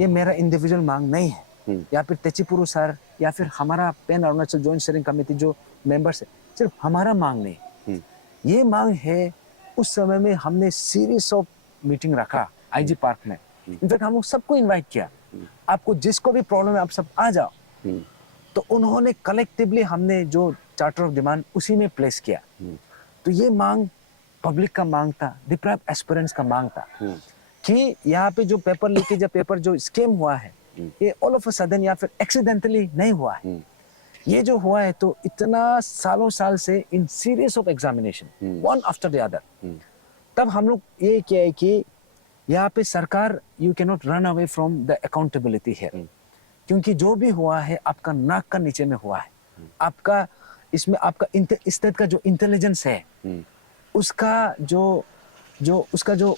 ये मेरा इंडिविजुअल मांग नहीं है, या फिर तेचिपुरु सर या फिर हमारा pan Arunachal joint steering committee जो मेंबर्स है, सिर्फ हमारा मांग नहीं, ये मांग है। उस समय में हमने सीरीज ऑफ मीटिंग रखा आईजी पार्क में। इनफैक्ट हम लोग सबको इनवाइट किया, आपको जिसको भी प्रॉब्लम है आप सब आ जाओ। तो उन्होंने कलेक्टिवली हमने जो चार्टर ऑफ डिमांड उसी में प्लेस किया। तो ये मांग पब्लिक का मांग था, डिप्राइव्ड एस्पिरेंट्स का मांग था कि यहाँ पे जो पेपर लीकेज या पेपर जो स्कैम हुआ है, ये ऑल ऑफ अ सडन या फिर एक्सीडेंटली नहीं हुआ है। ये जो हुआ है तो इतना सालों साल से in series of examination one after the other. तब हम लोग ये किया है कि यहाँ पे सरकार, you can not run away from the accountability here, क्योंकि जो भी हुआ है आपका नाक का नीचे में हुआ है। आपका इसमें आपका स्टेट का जो इंटेलिजेंस है उसका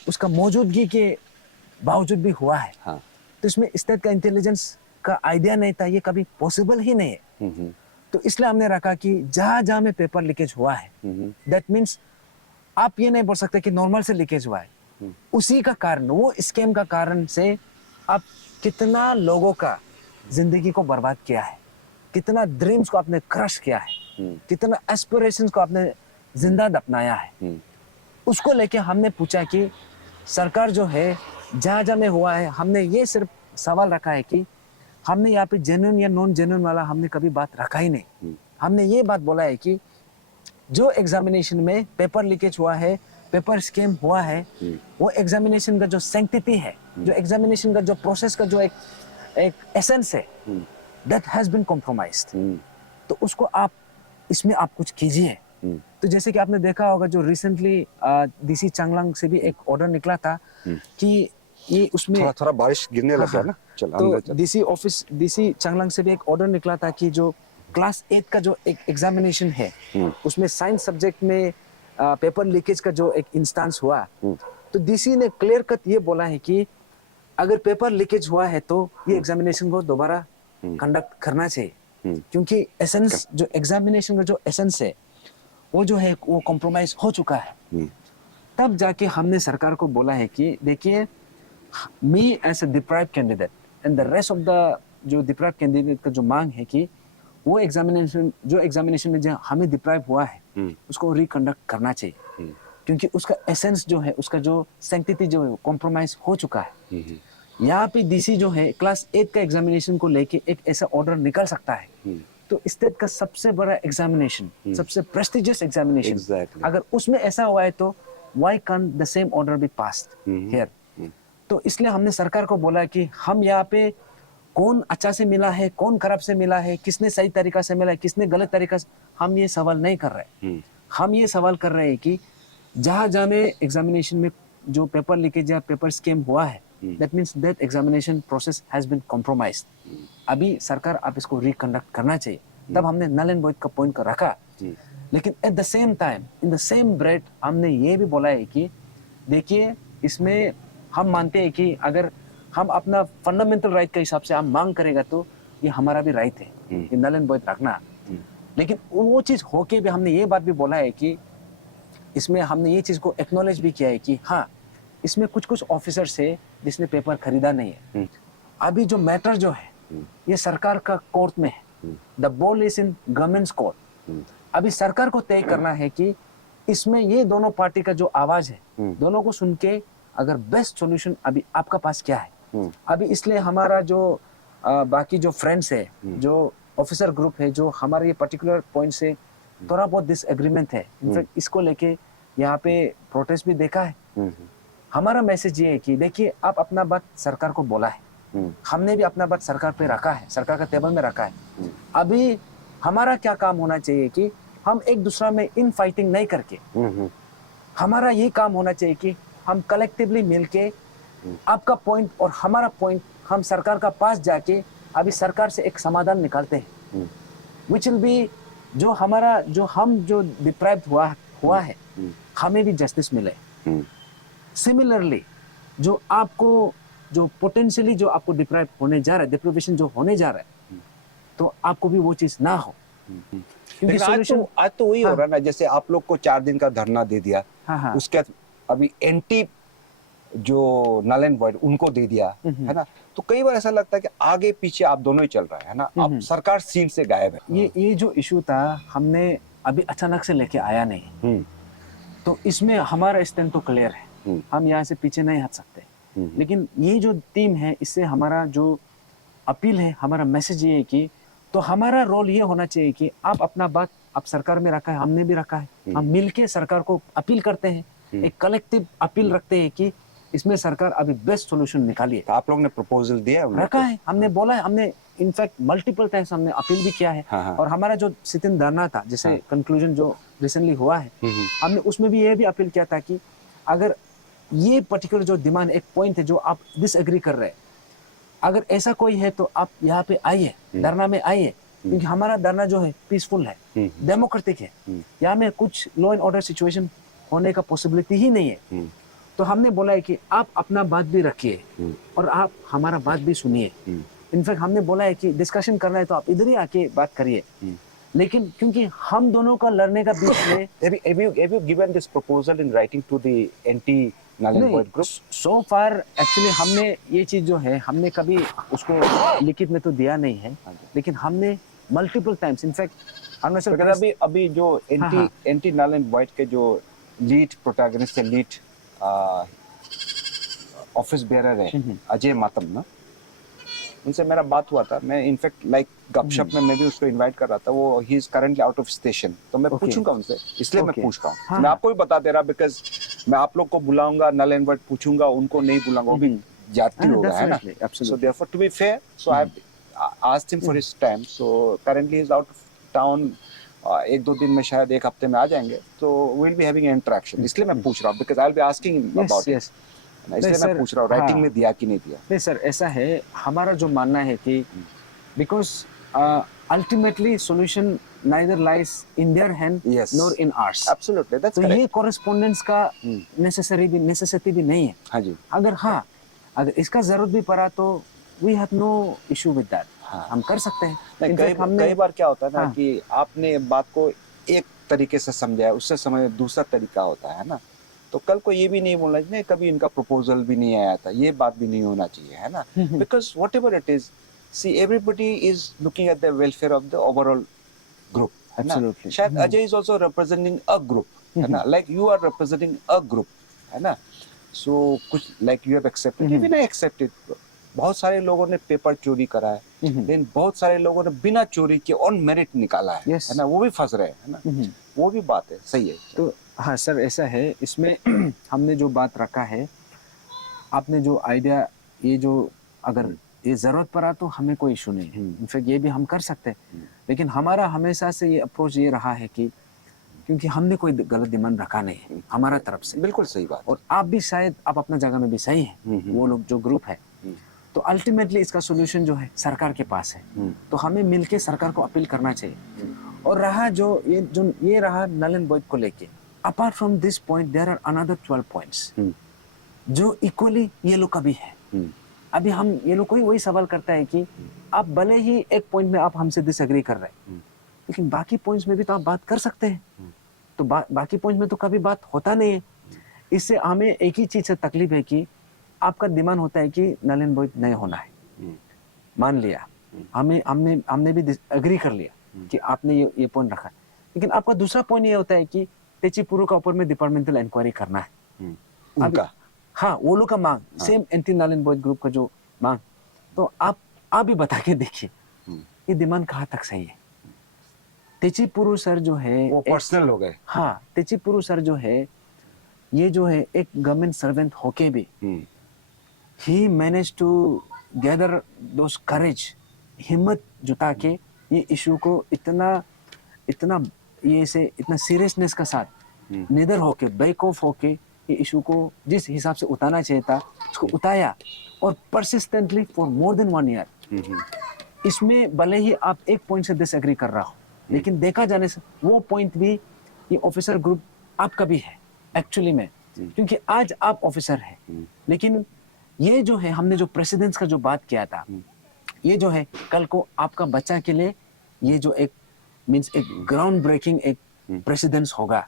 उसका मौजूदगी के बावजूद भी हुआ है। तो इसमें स्टेट का इंटेलिजेंस का आइडिया नहीं था, ये कभी पॉसिबल ही नहीं है। तो इसलिए हमने रखा कि जहां जहां में पेपर लीकेज हुआ है, दैट मीन्स आप ये नहीं बोल सकते कि नॉर्मल से लीकेज हुआ है। उसी का कारण, वो स्कैम का कारण से आप कितना लोगों का जिंदगी को बर्बाद किया है, कितना ड्रीम्स को आपने क्रश किया है, कितना एस्पिरेशंस को आपने जिंदा दफनाया है। उसको लेके हमने पूछा कि सरकार जो है जहां जहां में हुआ है, हमने ये सिर्फ सवाल रखा है कि हमने यहाँ पे जेन्युइन या नॉन जेन्युइन वाला हमने कभी बात रखा ही नहीं। हमने ये बात बोला है कि जो एग्जामिनेशन में पेपर लीकेज हुआ है, पेपर स्कैम हुआ है, वो एग्जामिनेशन का जो सैंक्टिटी है, जो एग्जामिनेशन का जो प्रोसेस का जो एक एसेंस है, दैट हैज बीन कॉम्प्रोमाइज्ड। तो उसको आप इसमें आप कुछ कीजिए। तो जैसे कि आपने देखा होगा जो रिसेंटली डीसी चांगलांग से भी एक ऑर्डर निकला था कि ये उसमें थोड़ा थोड़ा बारिश गिरने लग गया ना। चल अंदर तो डीसी चांगलांग से भी एक ऑर्डर निकला था कि जो क्लास 8 का जो एक एग्जामिनेशन है, उसमें साइंस सब्जेक्ट में पेपर लीकेज का जो एक इंस्टेंस हुआ, तो डीसी ने क्लियर कट ये बोला है कि अगर पेपर लीकेज हुआ है तो ये एग्जामिनेशन को दोबारा कंडक्ट करना चाहिए, क्योंकि एसेंस जो एग्जामिनेशन का जो एसेंस है वो जो है वो कॉम्प्रोमाइज हो चुका है। तब जाके हमने सरकार को बोला है कि देखिए, me as a deprived candidate and the rest of the जो डिप्राइव्ड कैंडिडेट का जो मांग है कि वो एग्जामिनेशन में जो हमें डिप्राइव हुआ है उसको रिकंडक्ट करना चाहिए, क्योंकि उसका एसेंस जो है, उसका जो सैंक्टिटी जो है कॉम्प्रोमाइज हो चुका है। यहाँ पे डीसी जो है क्लास 8 का एग्जामिनेशन को लेके एक ऐसा ऑर्डर निकल सकता है। तो स्टेट का सबसे बड़ा एग्जामिनेशन, सबसे प्रेस्टिजियस एग्जामिनेशन, अगर उसमें ऐसा हुआ है तो why can't the same order be passed here. तो इसलिए हमने सरकार को बोला कि हम यहाँ पे कौन अच्छा से मिला है, कौन खराब से मिला है, किसने सही तरीका से मिला है, किसने गलत तरीका से, हम ये सवाल नहीं कर रहे। हम ये सवाल कर रहे हैं कि जहां जहां में एग्जामिनेशन में जो पेपर लीकेज या पेपर स्कैम हुआ है, that means that examination process has been compromised. अभी सरकार आप इसको रिकंडक्ट करना चाहिए। तब हमने नल एंड वॉइड का पॉइंट को रखा, लेकिन at the same time in the same breath हमने ये भी बोला है कि देखिए, इसमें हम मानते हैं कि अगर हम अपना फंडामेंटल राइट के हिसाब से हम मांग करेगा तो ये हमारा भी राइट है, ये नल एंड वॉइड रखना। लेकिन वो चीज होके भी हमने ये बात भी बोला है कि इसमें हमने ये चीज को एक्नॉलेज भी किया है कि हाँ, इसमें कुछ कुछ ऑफिसर्स है जिसने पेपर खरीदा नहीं है। अभी जो मैटर जो है ये सरकार का कोर्ट में है, the ball is in governments court. अभी सरकार को तय करना है कि इसमें ये दोनों पार्टी का जो आवाज है, दोनों को सुन के अगर बेस्ट सॉल्यूशन अभी आपका पास क्या है। अभी इसलिए हमारा जो बाकी जो फ्रेंड्स है, जो ऑफिसर ग्रुप है, जो हमारे ये पर्टिकुलर पॉइंट से थोड़ा बहुत डिसएग्रीमेंट है, इनफैक्ट इसको लेके यहाँ पे प्रोटेस्ट भी देखा है। हमारा मैसेज ये है कि देखिए, आप अपना बात सरकार को बोला है, हमने भी अपना बात सरकार पे रखा है, सरकार का टेबल में रखा है। अभी हमारा क्या काम होना चाहिए कि हम एक दूसरा में इन फाइटिंग नहीं करके, हमारा ये काम होना चाहिए कि हम कलेक्टिवली मिलके आपका पॉइंट और हमारा पॉइंट हम सरकार का पास जाके अभी सरकार से एक समाधान निकालते हैं, विच विल बी जो हमारा जो डिप्राइव्ड हुआ है, हमें भी जस्टिस मिले। सिमिलरली जो आपको जो पोटेंशियली जो आपको डिप्राइव होने जा रहा है, डिप्रिवेशन जो होने जा रहा है, तो आपको भी वो चीज ना हो। क्योंकि आज तो वही हो रहा है ना, जैसे आप लोग को 4 दिन का धरना दे दिया, उसके बाद अभी एंटी जो नल एंड वॉइड उनको दे दिया है ना, तो कई बार ऐसा लगता है कि आगे पीछे आप दोनों ही चल रहा है ना, अब सरकार सीन से गायब है। ये जो इशू था हमने अभी अचानक से लेके आया नहीं, तो इसमें हमारा स्टैंड तो क्लियर है, हम यहाँ से पीछे नहीं हट सकते। लेकिन ये जो टीम है, इससे हमारा जो अपील है, हमारा मैसेज ये है कि तो हमारा रोल ये होना चाहिए कि आप अपना बात आप सरकार में रखा है, हमने भी रखा है, हम मिलके सरकार को अपील करते हैं, एक कलेक्टिव अपील रखते हैं कि इसमें सरकार अभी बेस्ट सॉल्यूशन निकालिए। तो आप लोग ने प्रपोजल दिया है? रखा है, हमने बोला है, हमने इनफैक्ट मल्टीपल टाइम्स हमने अपील भी किया है। हाँ। और हमारा जो सिटिंग धरना था, जैसे कंक्लूजन जो रिसेंटली हुआ है, हमने उसमें भी ये भी अपील किया था कि अगर ये पर्टिकुलर जो डिमांड, एक पॉइंट है जो आप डिसएग्री कर रहे हैं, अगर ऐसा कोई है तो आप यहाँ पे आइए, धरना में आइए, क्योंकि हमारा धरना जो है पीसफुल है, डेमोक्रेटिक है, यहाँ में कुछ लॉ एंड ऑर्डर सिचुएशन होने का पॉसिबिलिटी ही नहीं है। तो हमने बोला है कि आप अपना बात भी रखिए और आप हमारा बात भी सुनिए। इनफैक्ट हमने बोला है कि डिस्कशन करना है तो आप इधर ही आके बात करिए, लेकिन क्योंकि हम दोनों का लड़ने का बीच में have you given this proposal in writing to the anti Nalan group? So far actually हमने ये चीज जो है, हमने कभी उसको लिखित में तो दिया नहीं है, लेकिन हमने मल्टीपल टाइम्स, इनफैक्ट हमने सर अभी जो एंटी नालन बॉयज के जो लीड प्रोटैगनिस्ट है, लीड ऑफिस बेयरर है अजय मातम ना, उनसे मेरा बात हुआ था। मैं इनफैक्ट लाइक गपशप में मैं भी उसको इनवाइट कर रहा था, वो he is currently out of station, तो मैं पूछूंगा उनसे, इसलिए मैं पूछ रहा हूँ। मैं आपको भी बता दे रहा, बिकॉज मैं आप लोग को बुलाऊंगा, नल एंड वर्ड पूछूंगा, उनको नहीं बुलाऊंगा, वो भी जाती होगा, है ना। So therefore to be fair, so I asked him for his time, so currently is out of town, एक दो दिन में शायद एक हफ्ते में आ जाएंगे, तो we will be having interaction, इसलिए मैं पूछ रहा हूँ, because I will be asking him about it, इसलिए मैं पूछ रहा हूँ राइटिंग में दिया कि नहीं दिया। नहीं सर, ऐसा है, हमारा जो मानना है कि because ultimately solution neither lies in their hand nor in hours. Absolutely, that's तो ये कॉरेस्पोंडेंस का नेसेसिटी भी नहीं है। हाँ जी, अगर इसका जरूरत भी पड़ा तो we have no issue with that, हम कर सकते हैं। कई बार क्या होता है ना कि आपने बात को एक तरीके से समझा, उससे समझ दूसरा तरीका होता है ना, तो कल को ये भी नहीं बोलना चाहिए कभी इनका प्रपोजल भी नहीं आया था, ये बात भी नहीं होना चाहिए, है ना। Because whatever it is, see everybody is looking at the welfare of the overall group, है ना। शायद Ajay is also representing a group, है ना, like you are representing a group, है ना। सो कुछ like you have accepted, even I accepted, बहुत सारे लोगों ने पेपर चोरी करा है, लेकिन बहुत सारे लोगों ने बिना चोरी के ऑन मेरिट निकाला है, है ना, वो भी फंस रहे हैं, है ना, वो भी बात है, सही है। तो हाँ सर, ऐसा है, इसमें हमने जो बात रखा है, आपने जो आइडिया, ये जो अगर ये जरूरत पड़ा तो हमें कोई इशू नहीं है, इनफैक्ट ये भी हम कर सकते हैं, लेकिन हमारा हमेशा से ये अप्रोच ये रहा है कि क्योंकि हमने कोई गलत डिमांड रखा नहीं है हमारा तरफ से। बिल्कुल सही बात। और आप भी शायद आप अपना जगह में भी सही हैं, वो लोग जो ग्रुप है, तो अल्टीमेटली इसका सोल्यूशन जो है सरकार के पास है, तो हमें मिलके सरकार को अपील करना चाहिए। और रहा जो ये रहा नलन बॉयज को लेके, apart from this point there are another 12 points जो इक्वली ये लोग का भी है। अभी हम ये लोग कोई वही सवाल करता है कि आप भले ही एक पॉइंट में आप हमसे डिसएग्री कर रहे हैं, लेकिन बाकी पॉइंट्स में भी तो आप बात कर सकते हैं। तो बाकी पॉइंट्स में तो कभी बात होता नहीं है। इससे हमें एक ही चीज से तकलीफ है कि आपका डिमांड होता है कि नल एंड वॉइड नहीं होना है, मान लिया, हमने भी एग्री कर लिया कि आपने ये पॉइंट रखा है, लेकिन आपका दूसरा पॉइंट ये होता है कि तेचीपुरु का ऊपर में डिपार्टमेंटल इंक्वायरी करना है उनका। हाँ, वो लोग का मांग, same anti null and void group का जो मांग, तो आप भी बता के देखिए ये डिमांड कहाँ तक सही है। तेचीपुरु सर जो है वो पर्सनल हो गए। हाँ, तेचीपुरु सर जो है, ये जो है एक गवर्नमेंट सर्वेंट होके भी he managed to gather those courage, हिम्मत जुटा के ये इशू को इतना सीरियसनेस के साथ निडर होके, बैक ऑफ होके ये इशू को जिस हिसाब से उतारना चाहिए था उसको उताया, और persistently for more than 1 year. इसमें भले ही आप एक पॉइंट से डिसएग्री कर रहा हो, लेकिन देखा जाने से वो पॉइंट भी ये ऑफिसर ग्रुप आपका भी है एक्चुअली में, क्योंकि आज आप ऑफिसर है, लेकिन ये जो है हमने जो प्रेसिडेंस का जो बात किया था, ये जो है कल को आपका बच्चा के लिए ये जो एक मींस एक ग्राउंड ब्रेकिंग एक प्रेसिडेंस होगा।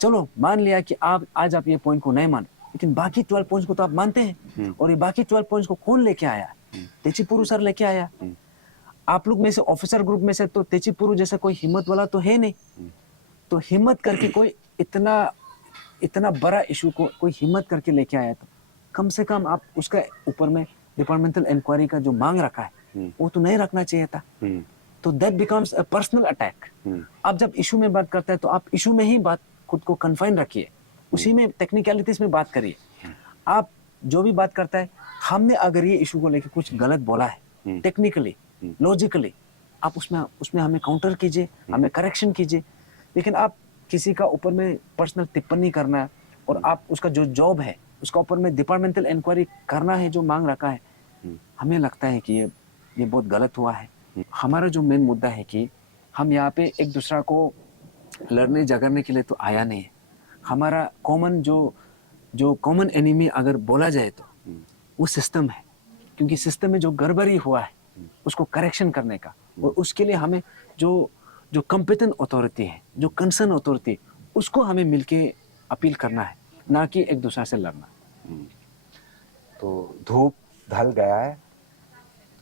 चलो मान लिया कि आज आप ये पॉइंट को नहीं मान, लेकिन बाकी 12 पॉइंट्स को तो आप मानते हैं। और ये बाकी 12 पॉइंट्स को कौन लेके आया? तेचीपुरु सर लेके आया। आप लोग में से ऑफिसर ग्रुप में से तो तेचीपुरु जैसा कोई हिम्मत वाला तो है नहीं। तो हिम्मत करके कोई इतना बड़ा इशू को कोई हिम्मत करके लेके आया, तो कम से कम आप उसका ऊपर में डिपार्टमेंटल इंक्वायरी का जो मांग रखा है वो तो नहीं रखना चाहिए था। तो that becomes a personal attack. आप जब इशू में बात करते हैं तो आप इशू में ही बात खुद को कन्फाइन रखिए, उसी में टेक्निकलिटीज में बात करिए। आप जो भी बात करता है, हमने अगर ये इशू को लेकर कुछ गलत बोला है टेक्निकली लॉजिकली, आप उसमें हमें काउंटर कीजिए, हमें करेक्शन कीजिए। लेकिन आप किसी का ऊपर में पर्सनल टिप्पणी करना और आप उसका जो जॉब है उसका ऊपर में डिपार्टमेंटल इंक्वायरी करना है जो मांग रखा है, हमें लगता है कि ये बहुत गलत हुआ है। हमारा जो मेन मुद्दा है कि हम यहाँ पे एक दूसरा को लड़ने झगड़ने के लिए तो आया नहीं है। हमारा कॉमन जो कॉमन एनिमी अगर बोला जाए तो वो सिस्टम है, क्योंकि सिस्टम में जो गड़बड़ी हुआ है उसको करेक्शन करने का, और उसके लिए हमें जो कॉम्पिटेंट अथॉरिटी है, जो कंसर्न अथॉरिटी, उसको हमें मिलके अपील करना है, ना कि एक दूसरे से लड़ना। तो धूप ढल गया है,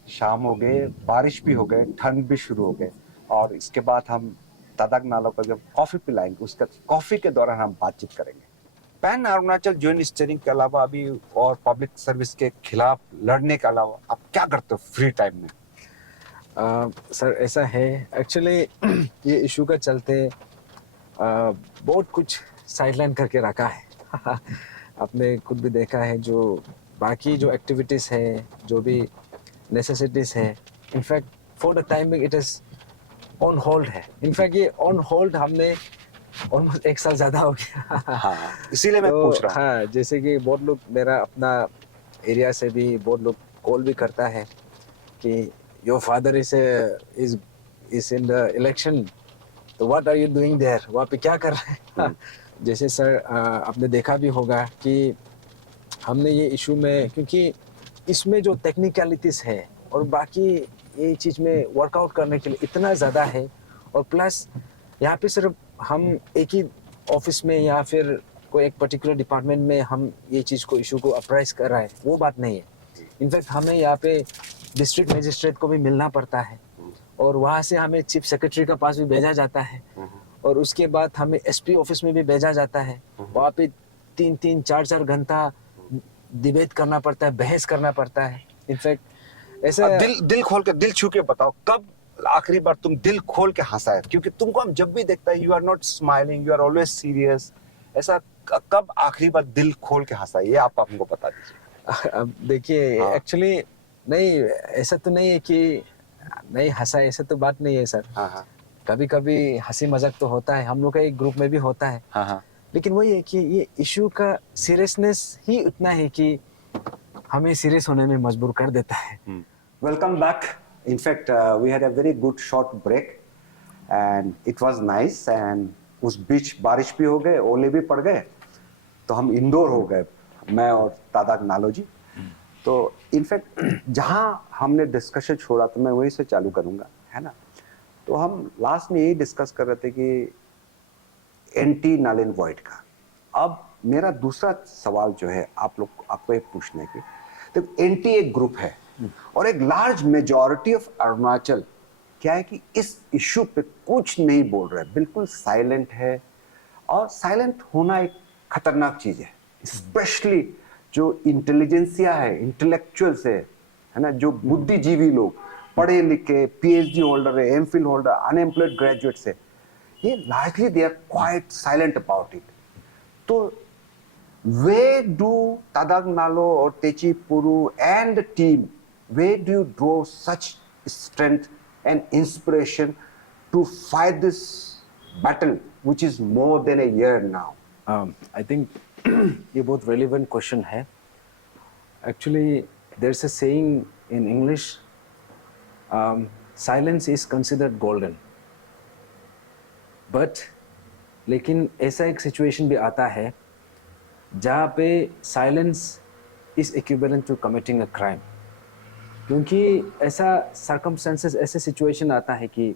शाम हो गए, बारिश भी हो गए, ठंड भी शुरू हो गए, और इसके बाद हम तादाग नालो का जब कॉफी पिलाएंगे, उसका कॉफी के दौरान हम बातचीत करेंगे। पैन अरुणाचल जॉइंट स्टीयरिंग के अलावा अभी और पब्लिक सर्विस के खिलाफ लड़ने के अलावा आप क्या करते हो फ्री टाइम में? सर ऐसा है, एक्चुअली ये इशू का चलते बहुत कुछ साइडलाइन करके रखा है। आपने खुद भी देखा है, जो बाकी जो एक्टिविटीज़ है, जो भी नेसेसिटीज़ है, in fact for the time it is on hold है। इनफैक्ट ये ऑन होल्ड हमने ऑलमोस्ट 1 साल ज़्यादा हो गया। हाँ, इसीलिए मैं पूछ रहा हूँ। हाँ, जैसे कि बहुत लोग, मेरा अपना एरिया से भी बहुत लोग कॉल भी करता है कि your father is in the election, तो what are you doing there, वहाँ पे क्या कर रहे हैं? जैसे सर आपने देखा भी होगा कि हमने ये इशू में, क्योंकि इसमें जो टेक्निकलिटीज़ है और बाकी ये चीज़ में वर्कआउट करने के लिए इतना ज़्यादा है, और प्लस यहाँ पे सिर्फ हम एक ही ऑफिस में या फिर कोई एक पर्टिकुलर डिपार्टमेंट में हम ये चीज़ को इशू को अप्राइज कर रहा है, वो बात नहीं है। इनफैक्ट हमें यहाँ पे डिस्ट्रिक्ट मजिस्ट्रेट को भी मिलना पड़ता है, और वहाँ से हमें चीफ सेक्रेटरी का पास भी भेजा जाता है, और उसके बाद हमें एसपी ऑफिस में भी भेजा जाता है। वहाँ पे 3-3, 4-4 घंटा डिबेट करना पड़ता है, बहस करना पड़ता है। इनफैक्ट ऐसा दिल खोल के, दिल छू के बताओ, कब आखिरी बार तुम दिल खोल के हंसा है? क्योंकि तुमको हम जब भी देखता है, you are not smiling, you are always serious. ऐसा कब आखिरी बार दिल खोल के हंसा है, ये आप हमको बता दीजिए। अब देखिए, एक्चुअली नहीं, ऐसा तो नहीं है कि नहीं हंसा, ऐसा तो बात नहीं है सर। हाँ। कभी कभी हंसी मजाक तो होता है, हम लोग का एक ग्रुप में भी होता है। हाँ। लेकिन वही है कि ये इशू का सीरियसनेस ही उतना है कि हमें सीरियस होने में मजबूर कर देता है। Welcome back. In fact, we had a very good short break and it was nice, and उस बीच बारिश भी हो गए, ओले भी पड़ गए, तो हम इंडोर हो गए, मैं और तादाग नालो जी। तो इनफैक्ट जहाँ हमने डिस्कशन छोड़ा तो मैं वहीं से चालू करूँगा, है ना? तो हम लास्ट में यही डिस्कस कर रहे थे कि एंटी नल एंड वॉइड का। अब मेरा दूसरा सवाल जो है आपको एक पूछने की, तो एंटी एक ग्रुप है और एक लार्ज मेजॉरिटी ऑफ अरुणाचल क्या है कि इस इशू पे कुछ नहीं बोल रहा है, बिल्कुल साइलेंट है। और साइलेंट होना एक खतरनाक चीज है, स्पेशली जो इंटेलिजेंसिया है, इंटेलेक्चुअल्स है ना, जो बुद्धिजीवी लोग, पढ़े लिखे, पीएचडी होल्डर है, एमफिल होल्डर, अनएम्प्लॉयड ग्रेजुएट्स है, ये largely they are quite silent about it. तो where do Tadag Nalo or Techi Puru and the team, where do you draw such strength and inspiration to fight this battle which is more than a year now? I think ये बहुत relevant question है. Actually, there's a saying in English, silence is considered golden. But लेकिन ऐसा एक situation भी आता है जहाँ पे silence is equivalent to committing a crime, क्योंकि ऐसा सर्कमस्टेंसेस, ऐसे सिचुएशन आता है कि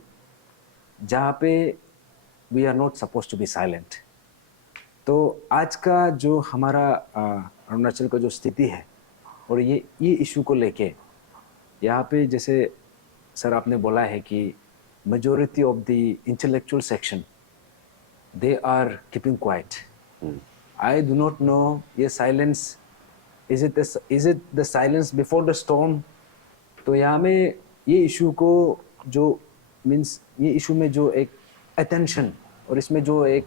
जहाँ पे we are not suppose to be silent, तो आज का जो हमारा अरुणाचल का जो स्थिति है और ये इशू को लेके यहाँ पे जैसे सर आपने बोला है कि majority of the intellectual section they are keeping quiet. I do not know ये silence is it the silence before the storm. तो यहाँ में ये इशू को जो मीन्स ये इशू में जो एक अटेंशन और इसमें जो एक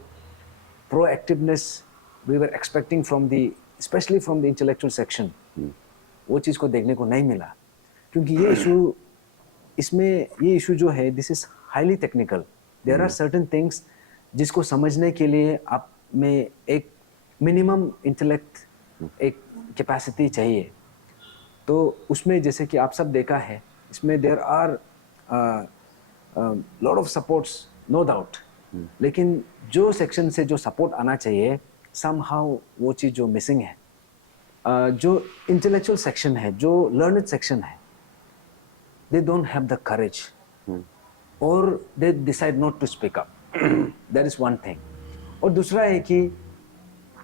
proactiveness we were expecting from the specially from the intellectual section, वो चीज़ को देखने को नहीं मिला. क्योंकि ये इशू जो है this is highly technical. There are certain things जिसको समझने के लिए आप में एक मिनिमम इंटेलेक्ट एक कैपेसिटी चाहिए. तो उसमें जैसे कि आप सब देखा है इसमें there are lot of supports no doubt, लेकिन जो सेक्शन से जो सपोर्ट आना चाहिए समहाउ वो चीज़ जो मिसिंग है. जो इंटेलेक्चुअल सेक्शन है, जो लर्नड सेक्शन है, they don't have the courage or they decide not to speak up. That is one thing. और दूसरा है कि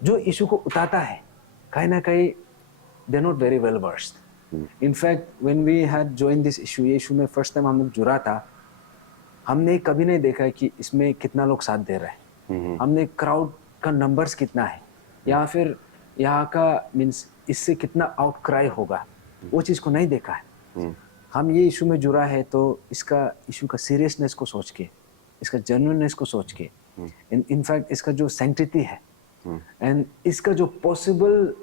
जो इशू को उठाता है कहीं ना कहीं they're not very well versed. In fact, when we had joined this issue, ये इशू में फर्स्ट टाइम हम लोग जुड़ा था, हमने कभी नहीं देखा कि इसमें कितना लोग साथ दे रहे हैं. हमने क्राउड का नंबर्स कितना है या फिर यहाँ का मीन्स इससे कितना आउटक्राई होगा वो चीज़ को नहीं देखा है. हम ये इशू में जुड़ा है तो इसका इशू का सीरियसनेस को सोच के, इसका जेन्युइननेस को सोच के, इनफैक्ट इसका जो सैंक्टिटी है एंड इसका जो पॉसिबल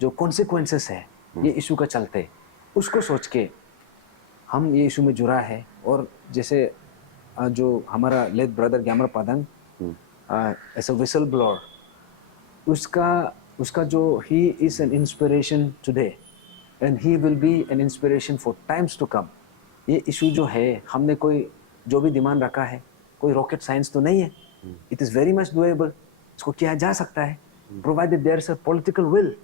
जो कॉन्सिक्वेंसेस है ये इशू का चलते, उसको सोच के हम ये इशू में जुड़ा है. और जैसे जो हमारा late brother Gyamar Padang as a whistle blower, उसका जो he is an inspiration today and he will be an inspiration for times to come. ये इशू जो है हमने कोई जो भी डिमांड रखा है कोई रॉकेट साइंस तो नहीं है. It is very much doable. इसको किया जा सकता है provided there is a political will.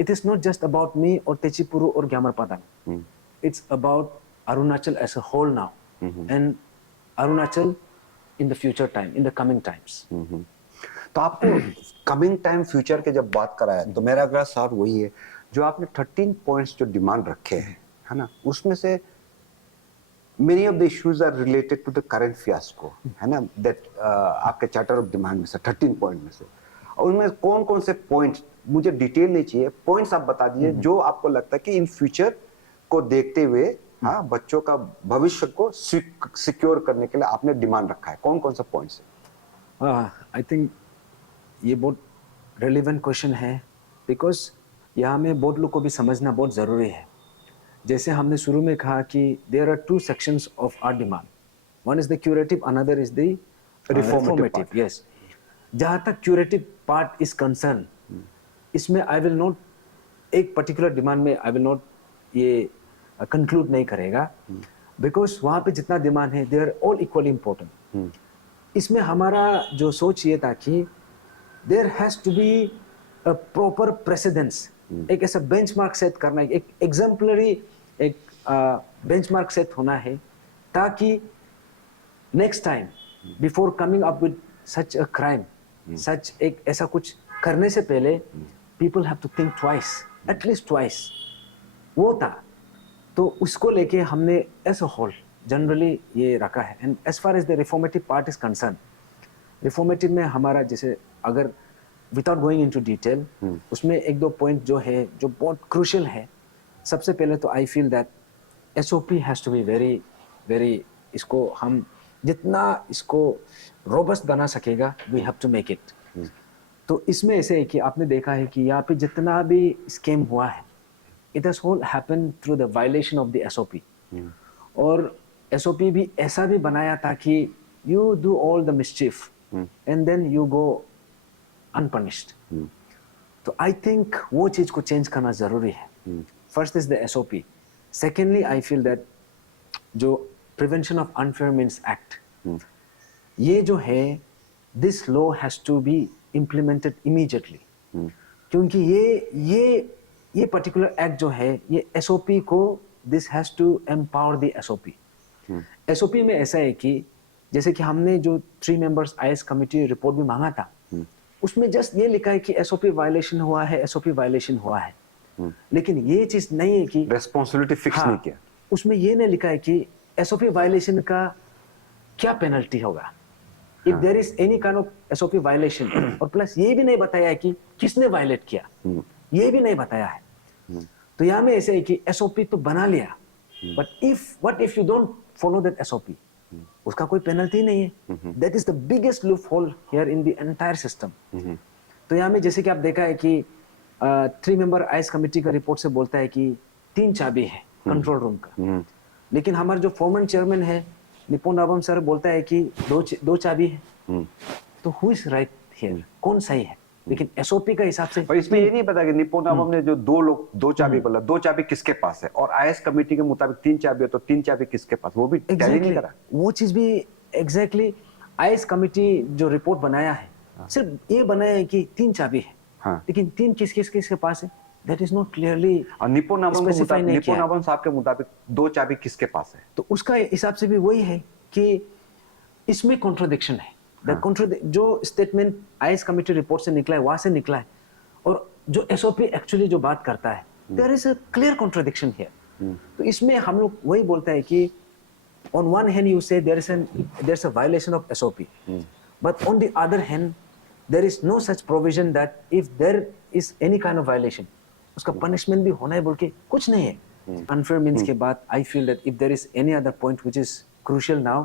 It is not just about me और तेचिपुरु और Gyamar Padang. It's about Arunachal as a whole now and Arunachal in the future time, in the coming times. तो आपको coming time future के जब बात कराया तो मेरा अगला सवाल वही है, जो आपने 13 पॉइंट्स जो डिमांड रखे हैं, है ना, उसमें से many of the issues are related to the current fiasco, है ना, दैट आपके चार्टर ऑफ डिमांड में से 13 पॉइंट में से. और उनमें कौन कौन से पॉइंट्स, मुझे डिटेल नहीं चाहिए, पॉइंट्स आप बता दीजिए जो आपको लगता है कि इन फ्यूचर को देखते हुए हाँ बच्चों का भविष्य को सिक्योर करने के लिए आपने डिमांड रखा है. कौन कौन सा पॉइंट्स है? आई थिंक ये बहुत रेलिवेंट क्वेश्चन है बिकॉज यहाँ में बहुत लोग को भी समझना बहुत ज़रूरी है. जैसे हमने शुरू में कहा कि there are two sections of our demand. One is the curative, another is the reformative. Yes, जहाँ तक क्यूरेटिव पार्ट इज कंसर्न, इसमें आई विल नॉट एक पर्टिकुलर डिमांड में आई विल नॉट ये कंक्लूड नहीं करेगा बिकॉज वहाँ पे जितना डिमांड है they are all equally important. इसमें हमारा जो सोच ये था कि there has to be a proper precedence. एक ऐसा बेंचमार्क सेट करना है, एक एग्जाम्पलरी एक बेंचमार्क सेट होना है ताकि next time before coming up with such a crime, such एक ऐसा कुछ करने से पहले people have to think twice, at least twice. वो था तो उसको लेके हमने एज अ होल जनरली ये रखा है. And as far as the reformative part is concern, reformative में हमारा जैसे अगर विदाउट गोइंग इनटू डिटेल उसमें एक दो पॉइंट जो है जो बहुत क्रूशियल है. सबसे पहले तो I feel that SOP has to be very very, इसको हम जितना इसको रोबस्ट बना सकेगा we have to make it. तो इसमें ऐसे है कि आपने देखा है कि यहाँ पे जितना भी स्कैम हुआ है it has all happen through the violation of the SOP. और एसओपी भी ऐसा भी बनाया था कि you do all the mischief and then you go unpunished. तो आई थिंक वो चीज़ को चेंज करना ज़रूरी है. First is the SOP. Secondly I feel that जो prevention of unfair means act, ये जो है this law has to be implemented immediately. क्योंकि ये पर्टिकुलर एक्ट जो है ये एसओपी को this has to empower the SOP. SOP में ऐसा है कि जैसे कि हमने जो 3 मेंबर्स आईएएस कमिटी रिपोर्ट भी मांगा था उसमें जस्ट ये लिखा है कि एसओपी वायलेशन हुआ है, एसओपी वायलेशन हुआ है, लेकिन ये चीज नहीं है कि रेस्पॉन्सिबिलिटी फिक्स नहीं किया। उसमें ये नहीं लिखा है कि एसओपी वायलेशन का क्या पेनल्टी होगा if there is any kind of SOP violation, और प्लस ये भी नहीं बताया है कि किसने वायलेट किया, ये भी नहीं बताया है। तो यहाँ में ऐसे है कि एसओपी तो बना लिया, but what if you don't follow that SOP, उसका कोई पेनल्टी नहीं है। That is the biggest loop hole here in the entire system. तो यहाँ में जैसे कि आप देखा है कि 3 मेंबर आईएएस कमेटी का रिपोर्ट से बोलता है कि 3 चाबी है कंट्रोल रूम का, लेकिन हमारे जो फॉर्मर चेयरमैन है निपुण रावम सर बोलता है कि 2 चाबी है। तो हु इज राइट हियर, कौन सही है? लेकिन एसओपी का हिसाब से पर इसमें ये नहीं पता कि निपुण रावम ने जो 2 चाबी बोला, 2 चाबी किसके पास है, और आईएएस कमेटी के मुताबिक 3 चाबी है, तो 3 चाबी किसके पास, वो भी टैली नहीं करा। वो चीज भी एग्जैक्टली आईएएस कमेटी जो रिपोर्ट बनाया है सिर्फ ये बनाया है कि 3 चाबी है, लेकिन 3 किसके पास है, दैट इज नॉट क्लियरली। और निपुण रावम साहब के मुताबिक 2 चाबी किसके पास है, तो उसका हिसाब से भी वही है कि इसमें कॉन्ट्रोडिक्शन है। जो स्टेटमेंट आईएएस कमेटी रिपोर्ट से निकला है वहां से निकला है, और जो एसओपी एक्चुअली जो बात करता है, there is a clear contradiction here. तो इसमें हम लोग वही बोलता है कि on one hand you say there's a violation of SOP, but on the other hand there is no such provision that if there is any kind of violation उसका punishment भी होना है बोल के कुछ नहीं है। unfair means के बाद I feel that if there is any other point which is crucial now,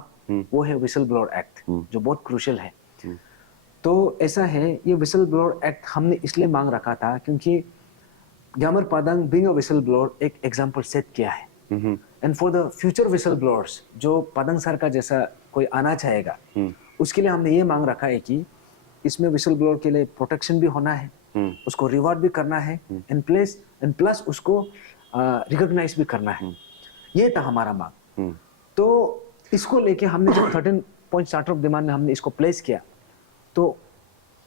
वो है whistleblower act, जो बहुत crucial है। तो ऐसा है, ये whistleblower act हमने इसलिए मांग रखा था क्योंकि ग्यामर पादंग being a whistleblower एक एग्जाम्पल सेट किया है, and for the future whistle blowers जो पादंग सर का जैसा कोई आना चाहेगा, उसके लिए हमने ये मांग रखा है कि इसमें विसल ब्लोअर के लिए प्रोटेक्शन भी होना है, उसको रिवॉर्ड भी करना है, एंड प्लस उसको रिकॉग्नाइज भी करना है। ये था हमारा मांग। तो इसको लेके हमने जब 13 पॉइंट चार्टर ऑफ डिमांड में हमने इसको प्लेस किया, तो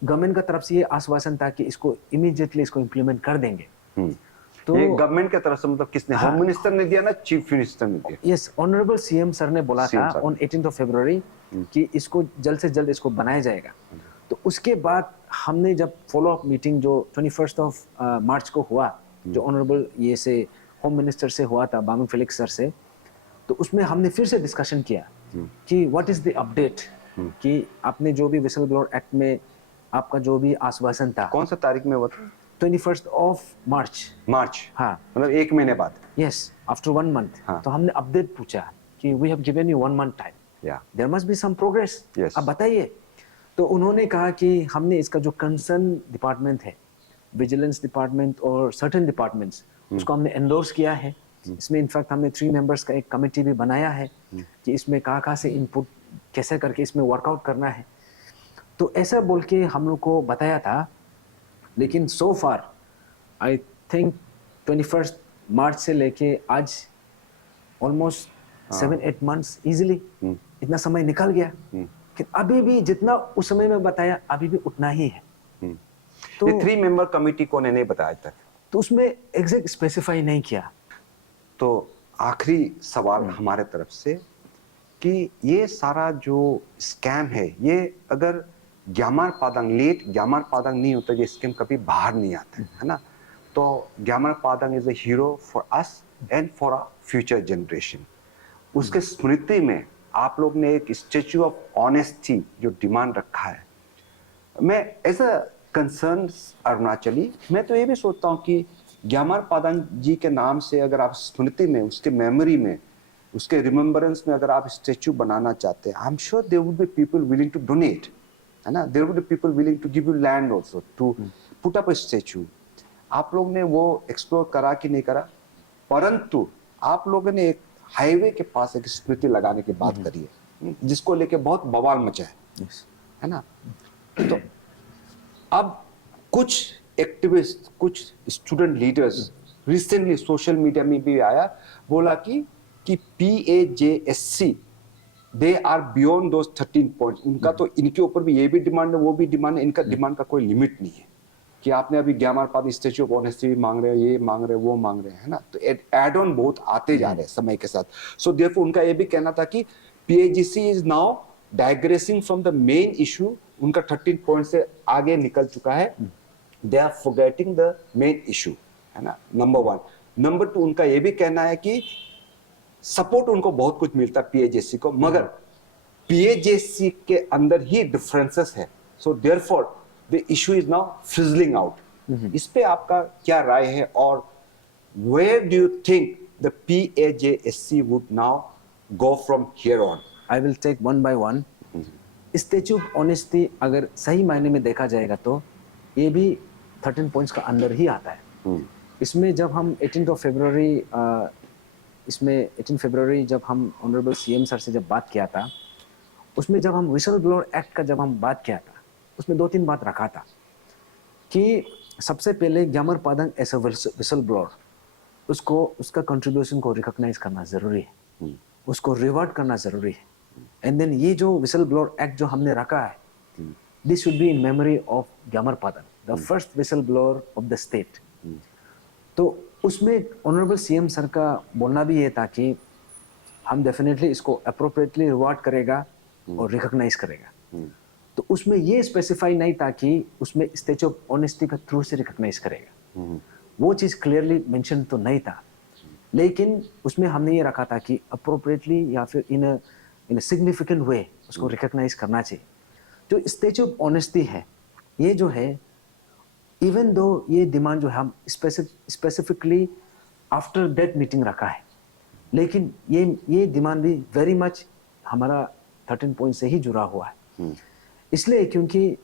गवर्नमेंट का तरफ से ये आश्वासन था कि इसको इमीडिएटली इसको इम्प्लीमेंट कर देंगे। तो ये गवर्नमेंट की तरफ से मतलब किसने, होम मिनिस्टर ने दिया ना चीफ मिनिस्टर ने दिया? यस, ऑनरेबल सीएम सर ने बोला था ऑन 18th ऑफ फरवरी कि इसको जल्द से जल्द इसको बनाया जाएगा। तो उसके बाद हमने जब फॉलो अप मीटिंग जो 21st ऑफ मार्च को हुआ, जो ऑनरेबल ये से होम मिनिस्टर से हुआ था, बामंग फेलिक्स सर से, तो उसमें हमने फिर से डिस्कशन किया कि व्हाट इज द अपडेट, कि आपने जो भी विसल ब्लोअर एक्ट में आपका जो भी आश्वासन था, कौन सा तारीख में हुआ था? 21st of March. हाँ, मतलब 1 महीने बाद। Yes, after 1 month. तो हमने अपडेट पूछा कि we have given you 1 month time, there must be some progress, अब बताइए। तो उन्होंने कहा कि हमने इसका जो कंसर्न डिपार्टमेंट है, विजिलेंस डिपार्टमेंट और सर्टेन डिपार्टमेंट्स, उसको हमने एंडोर्स किया है। इसमें इनफैक्ट हमने 3 मेंबर्स का एक कमेटी भी बनाया है कि इसमें कहाँ से इनपुट कैसे करके इसमें वर्कआउट करना है। तो ऐसा बोल के हम लोग को बताया था, लेकिन सो फार आई थिंक 21st मार्च से लेके आज ऑलमोस्ट 7-8 मंथ्स इजीली इतना समय निकल गया कि अभी भी जितना उस समय में बताया अभी भी उतना ही है। तो ये 3 मेंबर कमेटी को नहीं बताया तक, तो उसमें एग्जैक्ट स्पेसिफाई नहीं किया। तो आखिरी सवाल हमारे तरफ से कि ये सारा जो स्कैम है, ये अगर ग्यामर पादंग नहीं होता, ये स्कीम कभी बाहर नहीं आता है ना। तो Gyamar Padang is a hero for us and for a future generation. उसके स्मृति में आप लोग ने एक स्टैच्यू ऑफ ऑनेस्टी जो डिमांड रखा है, मैं एज अ कंसर्न अरुणाचली, मैं तो ये भी सोचता हूँ कि ग्यामर पादंग जी के नाम से अगर आप स्मृति में, उसके मेमोरी में, उसके रिमेम्बरेंस में अगर आप स्टैच्यू बनाना चाहते हैं, I am sure there would be people willing to donate, है ना। There would be people willing to give you land also to put up a statue. आप लोग ने वो एक्सप्लोर करा कि नहीं करा, परंतु आप लोगों ने एक हाईवे के पास एक स्मृति लगाने की बात करी है, जिसको लेके बहुत बवाल मचा है ना। तो अब कुछ एक्टिविस्ट, कुछ student leaders recently social media में भी आया, बोला कि PAJSC they are beyond those 13 points. उनका तो इनके ऊपर भी ये भी डिमांड है, वो भी डिमांड है, इनका डिमांड का कोई लिमिट नहीं है कि आपने अभी ग्यामर पाद स्टैच्यू ऑफ ऑनेस्टी भी मांग रहे हो, ये मांग रहे हो, वो मांग रहे हैं, है ना। तो एड ऑन बहुत आते जा रहे हैं समय के साथ। सो देयरफॉर उनका ये भी कहना था कि PAGC is now digressing from the main issue उनका 13 पॉइंट से आगे निकल चुका है. They are forgetting the main issue, है ना, नंबर 1. नंबर 2, उनका ये भी कहना है कि सपोर्ट उनको बहुत कुछ मिलता है पीएजेसी को, मगर पीएजेसी के अंदर ही डिफरेंसेस है. So therefore the issue is now fizzling out. इस पे आपका क्या राय है, और where do you think the PAJC would now go from here on? I will take one by one. Statue of honesty अगर सही मायने में देखा जाएगा तो ये भी 13 पॉइंट्स का अंदर ही आता है. इसमें जब हम 18 फरवरी जब हम ऑनरेबल सीएम सर से जब बात किया था, उसमें जब हम विसल ब्लोअर एक्ट का जब हम बात किया था, उसमें 2-3 बात रखा था कि सबसे पहले Gyamar Padang as a whistle blower, उसको उसका कंट्रीब्यूशन को रिकॉग्नाइज करना जरूरी है, उसको रिवार्ड करना जरूरी है. एंड देन ये जो विसल ब्लोअर एक्ट जो हमने रखा है, this should be in memory of Gyamar Padang, the first whistle blower of the state. तो उसमें ऑनरेबल सीएम सर का बोलना भी ये था कि हम डेफिनेटली इसको अप्रोप्रिएटली रिवार्ड करेगा और रिकॉग्नाइज करेगा. तो उसमें ये स्पेसिफाई नहीं था कि उसमें स्टैच्यू ऑफ ऑनेस्टी का थ्रू से रिकॉग्नाइज करेगा. वो चीज़ क्लियरली मेंशन तो नहीं था, लेकिन उसमें हमने ये रखा था कि अप्रोप्रिएटली या फिर इन अ सिग्निफिकेंट वे उसको रिकॉग्नाइज करना चाहिए. जो स्टैच्यू ऑफ ऑनेस्टी है, ये जो है, इवन दो ये डिमांड जो है हम स्पेसिफिकली आफ्टर दैट मीटिंग रखा है, लेकिन ये डिमांड भी वेरी मच हमारा 13 पॉइंट से ही जुड़ा हुआ है. इसलिए क्योंकि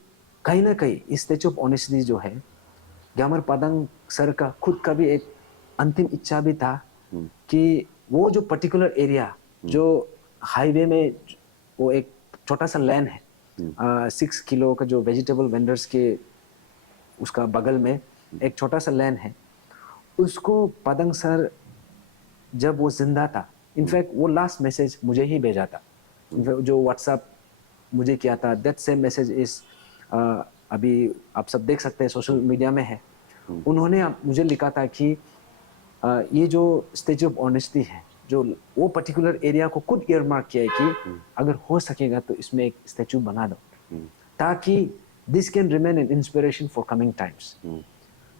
कहीं ना कहीं स्टैच्यू ऑफ ऑनेस्टी जो है, ग्यामर पादंग सर का खुद का भी एक अंतिम इच्छा भी था कि वो जो पर्टिकुलर एरिया जो हाईवे में, वो एक छोटा सा लैंड है, 6 किलो का जो वेजिटेबल वेंडर्स के उसका बगल में एक छोटा सा लैंड है, उसको पादंग सर जब वो जिंदा था, इनफैक्ट वो लास्ट मैसेज मुझे ही भेजा था, जो व्हाट्सएप मुझे किया था. दैट सेम मैसेज इस अभी आप सब देख सकते हैं सोशल मीडिया में है. उन्होंने मुझे लिखा था कि ये जो स्टैच्यू ऑफ ऑनेस्टी है, जो वो पर्टिकुलर एरिया को खुद ईयरमार्क किया है कि अगर हो सकेगा तो इसमें एक स्टैच्यू बना दो, ताकि this can remain an inspiration for coming times.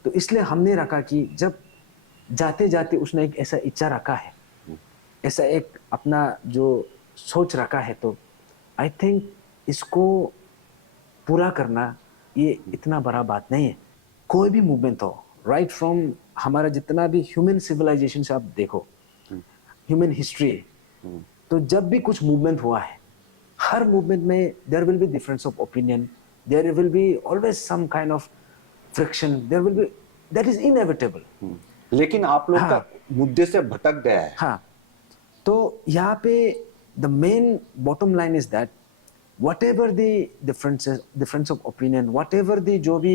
तो इसलिए हमने रखा कि जब जाते जाते उसने एक ऐसा इच्छा रखा है, ऐसा एक अपना जो सोच रखा है, तो आई थिंक इसको पूरा करना ये इतना बड़ा बात नहीं है. कोई भी मूवमेंट हो, राइट फ्रॉम हमारा जितना भी ह्यूमन सिविलाइजेशन से आप देखो, ह्यूमन हिस्ट्री, तो जब भी कुछ मूवमेंट हुआ है, हर मूवमेंट में there will be difference of opinion, there will be always some kind of friction, there will be, that is inevitable. लेकिन आप लोग का मुद्दे से भटक गया है. हाँ, तो यहाँ पे the main bottom line is that whatever the difference of opinion, whatever the जो भी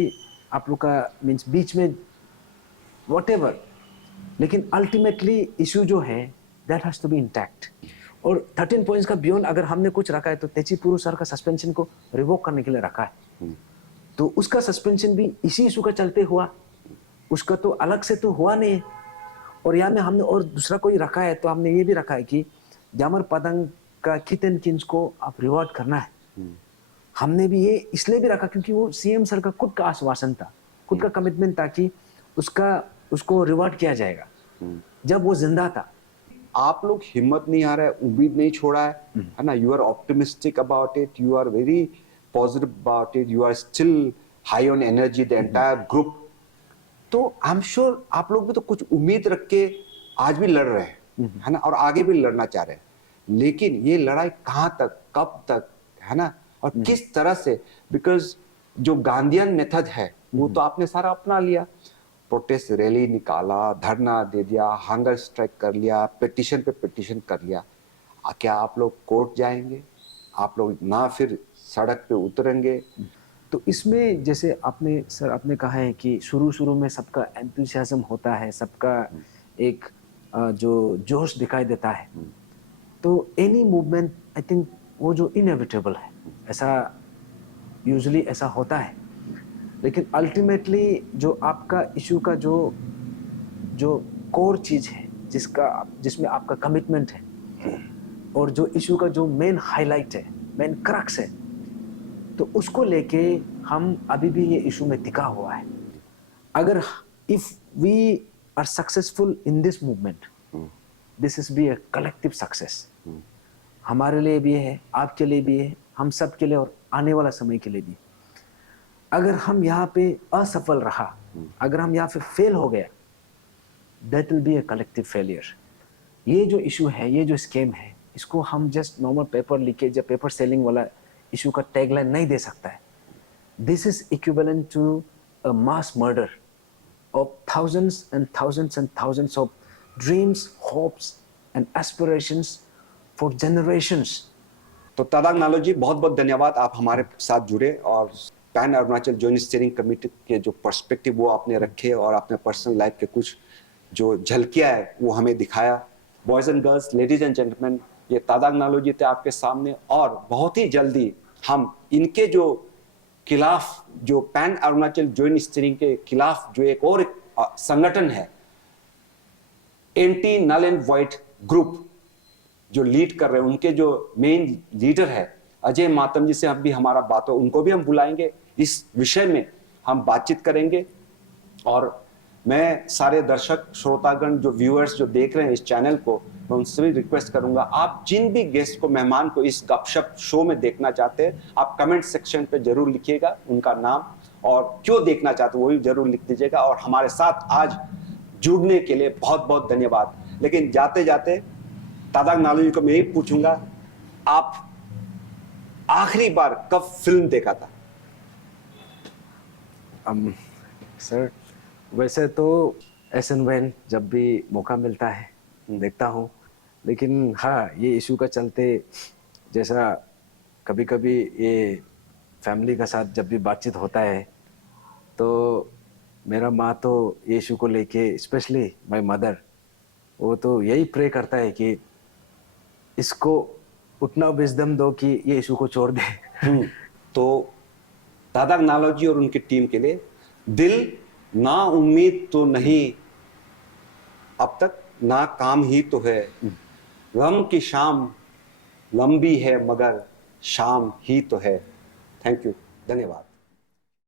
आप लोग का मीन्स बीच में whatever, लेकिन अल्टीमेटली इशू जो है that has to be intact. और 13 पॉइंट्स का बियॉन्ड अगर हमने कुछ रखा है तो तेचीपुरु सर का सस्पेंशन को रिवोक करने के लिए रखा है. तो उसका सस्पेंशन भी इसी इशू का चलते हुआ, उसका तो अलग से तो हुआ नहीं है. और यहाँ में हमने और दूसरा कोई रखा है, तो हमने ये भी रखा है कि ग्यामर पादंग का कित एंड किन्स को आप रिवॉर्ड करना है. हमने भी ये इसलिए भी रखा क्योंकि वो सीएम सर का खुद का आश्वासन था, खुद का कमिटमेंट था कि उसको रिवॉर्ड किया जाएगा जब वो जिंदा था. आप लोग हिम्मत नहीं हारा है, उम्मीद नहीं छोड़ा है ना. You are optimistic about it, you are very positive about it, you are still high on energy, the entire group. तो आई एम श्योर आप लोग भी तो कुछ उम्मीद रख के आज भी लड़ रहे हैं, है ना, और आगे भी लड़ना चाह रहे हैं. लेकिन ये लड़ाई कहाँ तक, कब तक, है ना, और किस तरह से? बिकॉज जो गांधीयन मेथड है वो तो आपने सारा अपना लिया, प्रोटेस्ट रैली निकाला, धरना दे दिया, हंगर स्ट्राइक कर लिया, पिटीशन पे पिटीशन कर लिया. क्या आप लोग कोर्ट जाएंगे? आप लोग ना फिर सड़क पे उतरेंगे? तो इसमें जैसे आपने कहा है कि शुरू में सबका एंथुसियाज्म होता है, सबका एक जो जोश दिखाई देता है. तो एनी मूवमेंट आई थिंक वो जो इनएविटेबल है, ऐसा यूजुअली ऐसा होता है. लेकिन अल्टीमेटली जो आपका इशू का जो कोर चीज़ है, जिसमें आपका कमिटमेंट है, और जो इशू का जो मेन हाईलाइट है, मेन क्रक्स है, तो उसको लेके हम अभी भी ये इशू में टिका हुआ है। अगर if we are successful in this movement, this is be a collective success. हमारे लिए भी है, आपके लिए भी है, हम सब के लिए और आने वाला समय के लिए भी। अगर हम यहाँ पे असफल रहा, अगर हम यहाँ पे फेल हो गया, that will be a collective failure. ये जो इशू है, ये जो स्कीम है, इसको हम जस्ट नॉर्मल पेपर लीकेज या पेपर सेलिंग वाला इशू का टैगलाइन नहीं दे सकता है। This is equivalent to a mass murder of thousands and thousands and thousands of dreams, hopes and aspirations for generations. तो तादांग नालो जी, बहुत बहुत धन्यवाद, आप हमारे साथ जुड़े और pan Arunachal joint steering committee के जो पर्सपेक्टिव वो आपने रखे और अपने पर्सनल लाइफ के कुछ जो झलकियां है वो हमें दिखाया। Boys and girls, ladies and gentleman, ये तादांग नालो जी थे आपके सामने, और बहुत ही जल्दी हम इनके जो खिलाफ, जो पैन अरुणाचल जॉइंट स्टीयरिंग के खिलाफ जो एक और संगठन है, anti null and white group जो लीड कर रहे हैं, उनके जो मेन लीडर है अजय मातम जी से हम भी हमारा बात हो, उनको भी हम बुलाएंगे, इस विषय में हम बातचीत करेंगे। और मैं सारे दर्शक श्रोतागण, जो व्यूअर्स जो देख रहे हैं इस चैनल को, मैं उनसे भी रिक्वेस्ट करूंगा, आप जिन भी गेस्ट को, मेहमान को इस गपशप शो में देखना चाहते हैं, आप कमेंट सेक्शन पे जरूर लिखिएगा उनका नाम और क्यों देखना चाहते हैं वो भी जरूर लिख दीजिएगा। और हमारे साथ आज जुड़ने के लिए बहुत बहुत धन्यवाद। लेकिन जाते जाते तादांग नालो जी को मैं यही पूछूंगा, आप आखिरी बार कब फिल्म देखा था? सर, वैसे तो एस एन वैन जब भी मौका मिलता है देखता हूँ, लेकिन हाँ, ये इशू का चलते जैसा कभी कभी ये फैमिली का साथ जब भी बातचीत होता है, तो मेरा माँ तो ये इशू को लेके, स्पेशली माय मदर, वो तो यही प्रे करता है कि इसको उतना विजडम दो कि ये इशू को छोड़ दे। तो तादांग नालो जी और उनकी टीम के लिए दिल ना उम्मीद तो नहीं, अब तक ना काम ही तो है, गम की शाम लंबी है मगर शाम ही तो है। थैंक यू, धन्यवाद।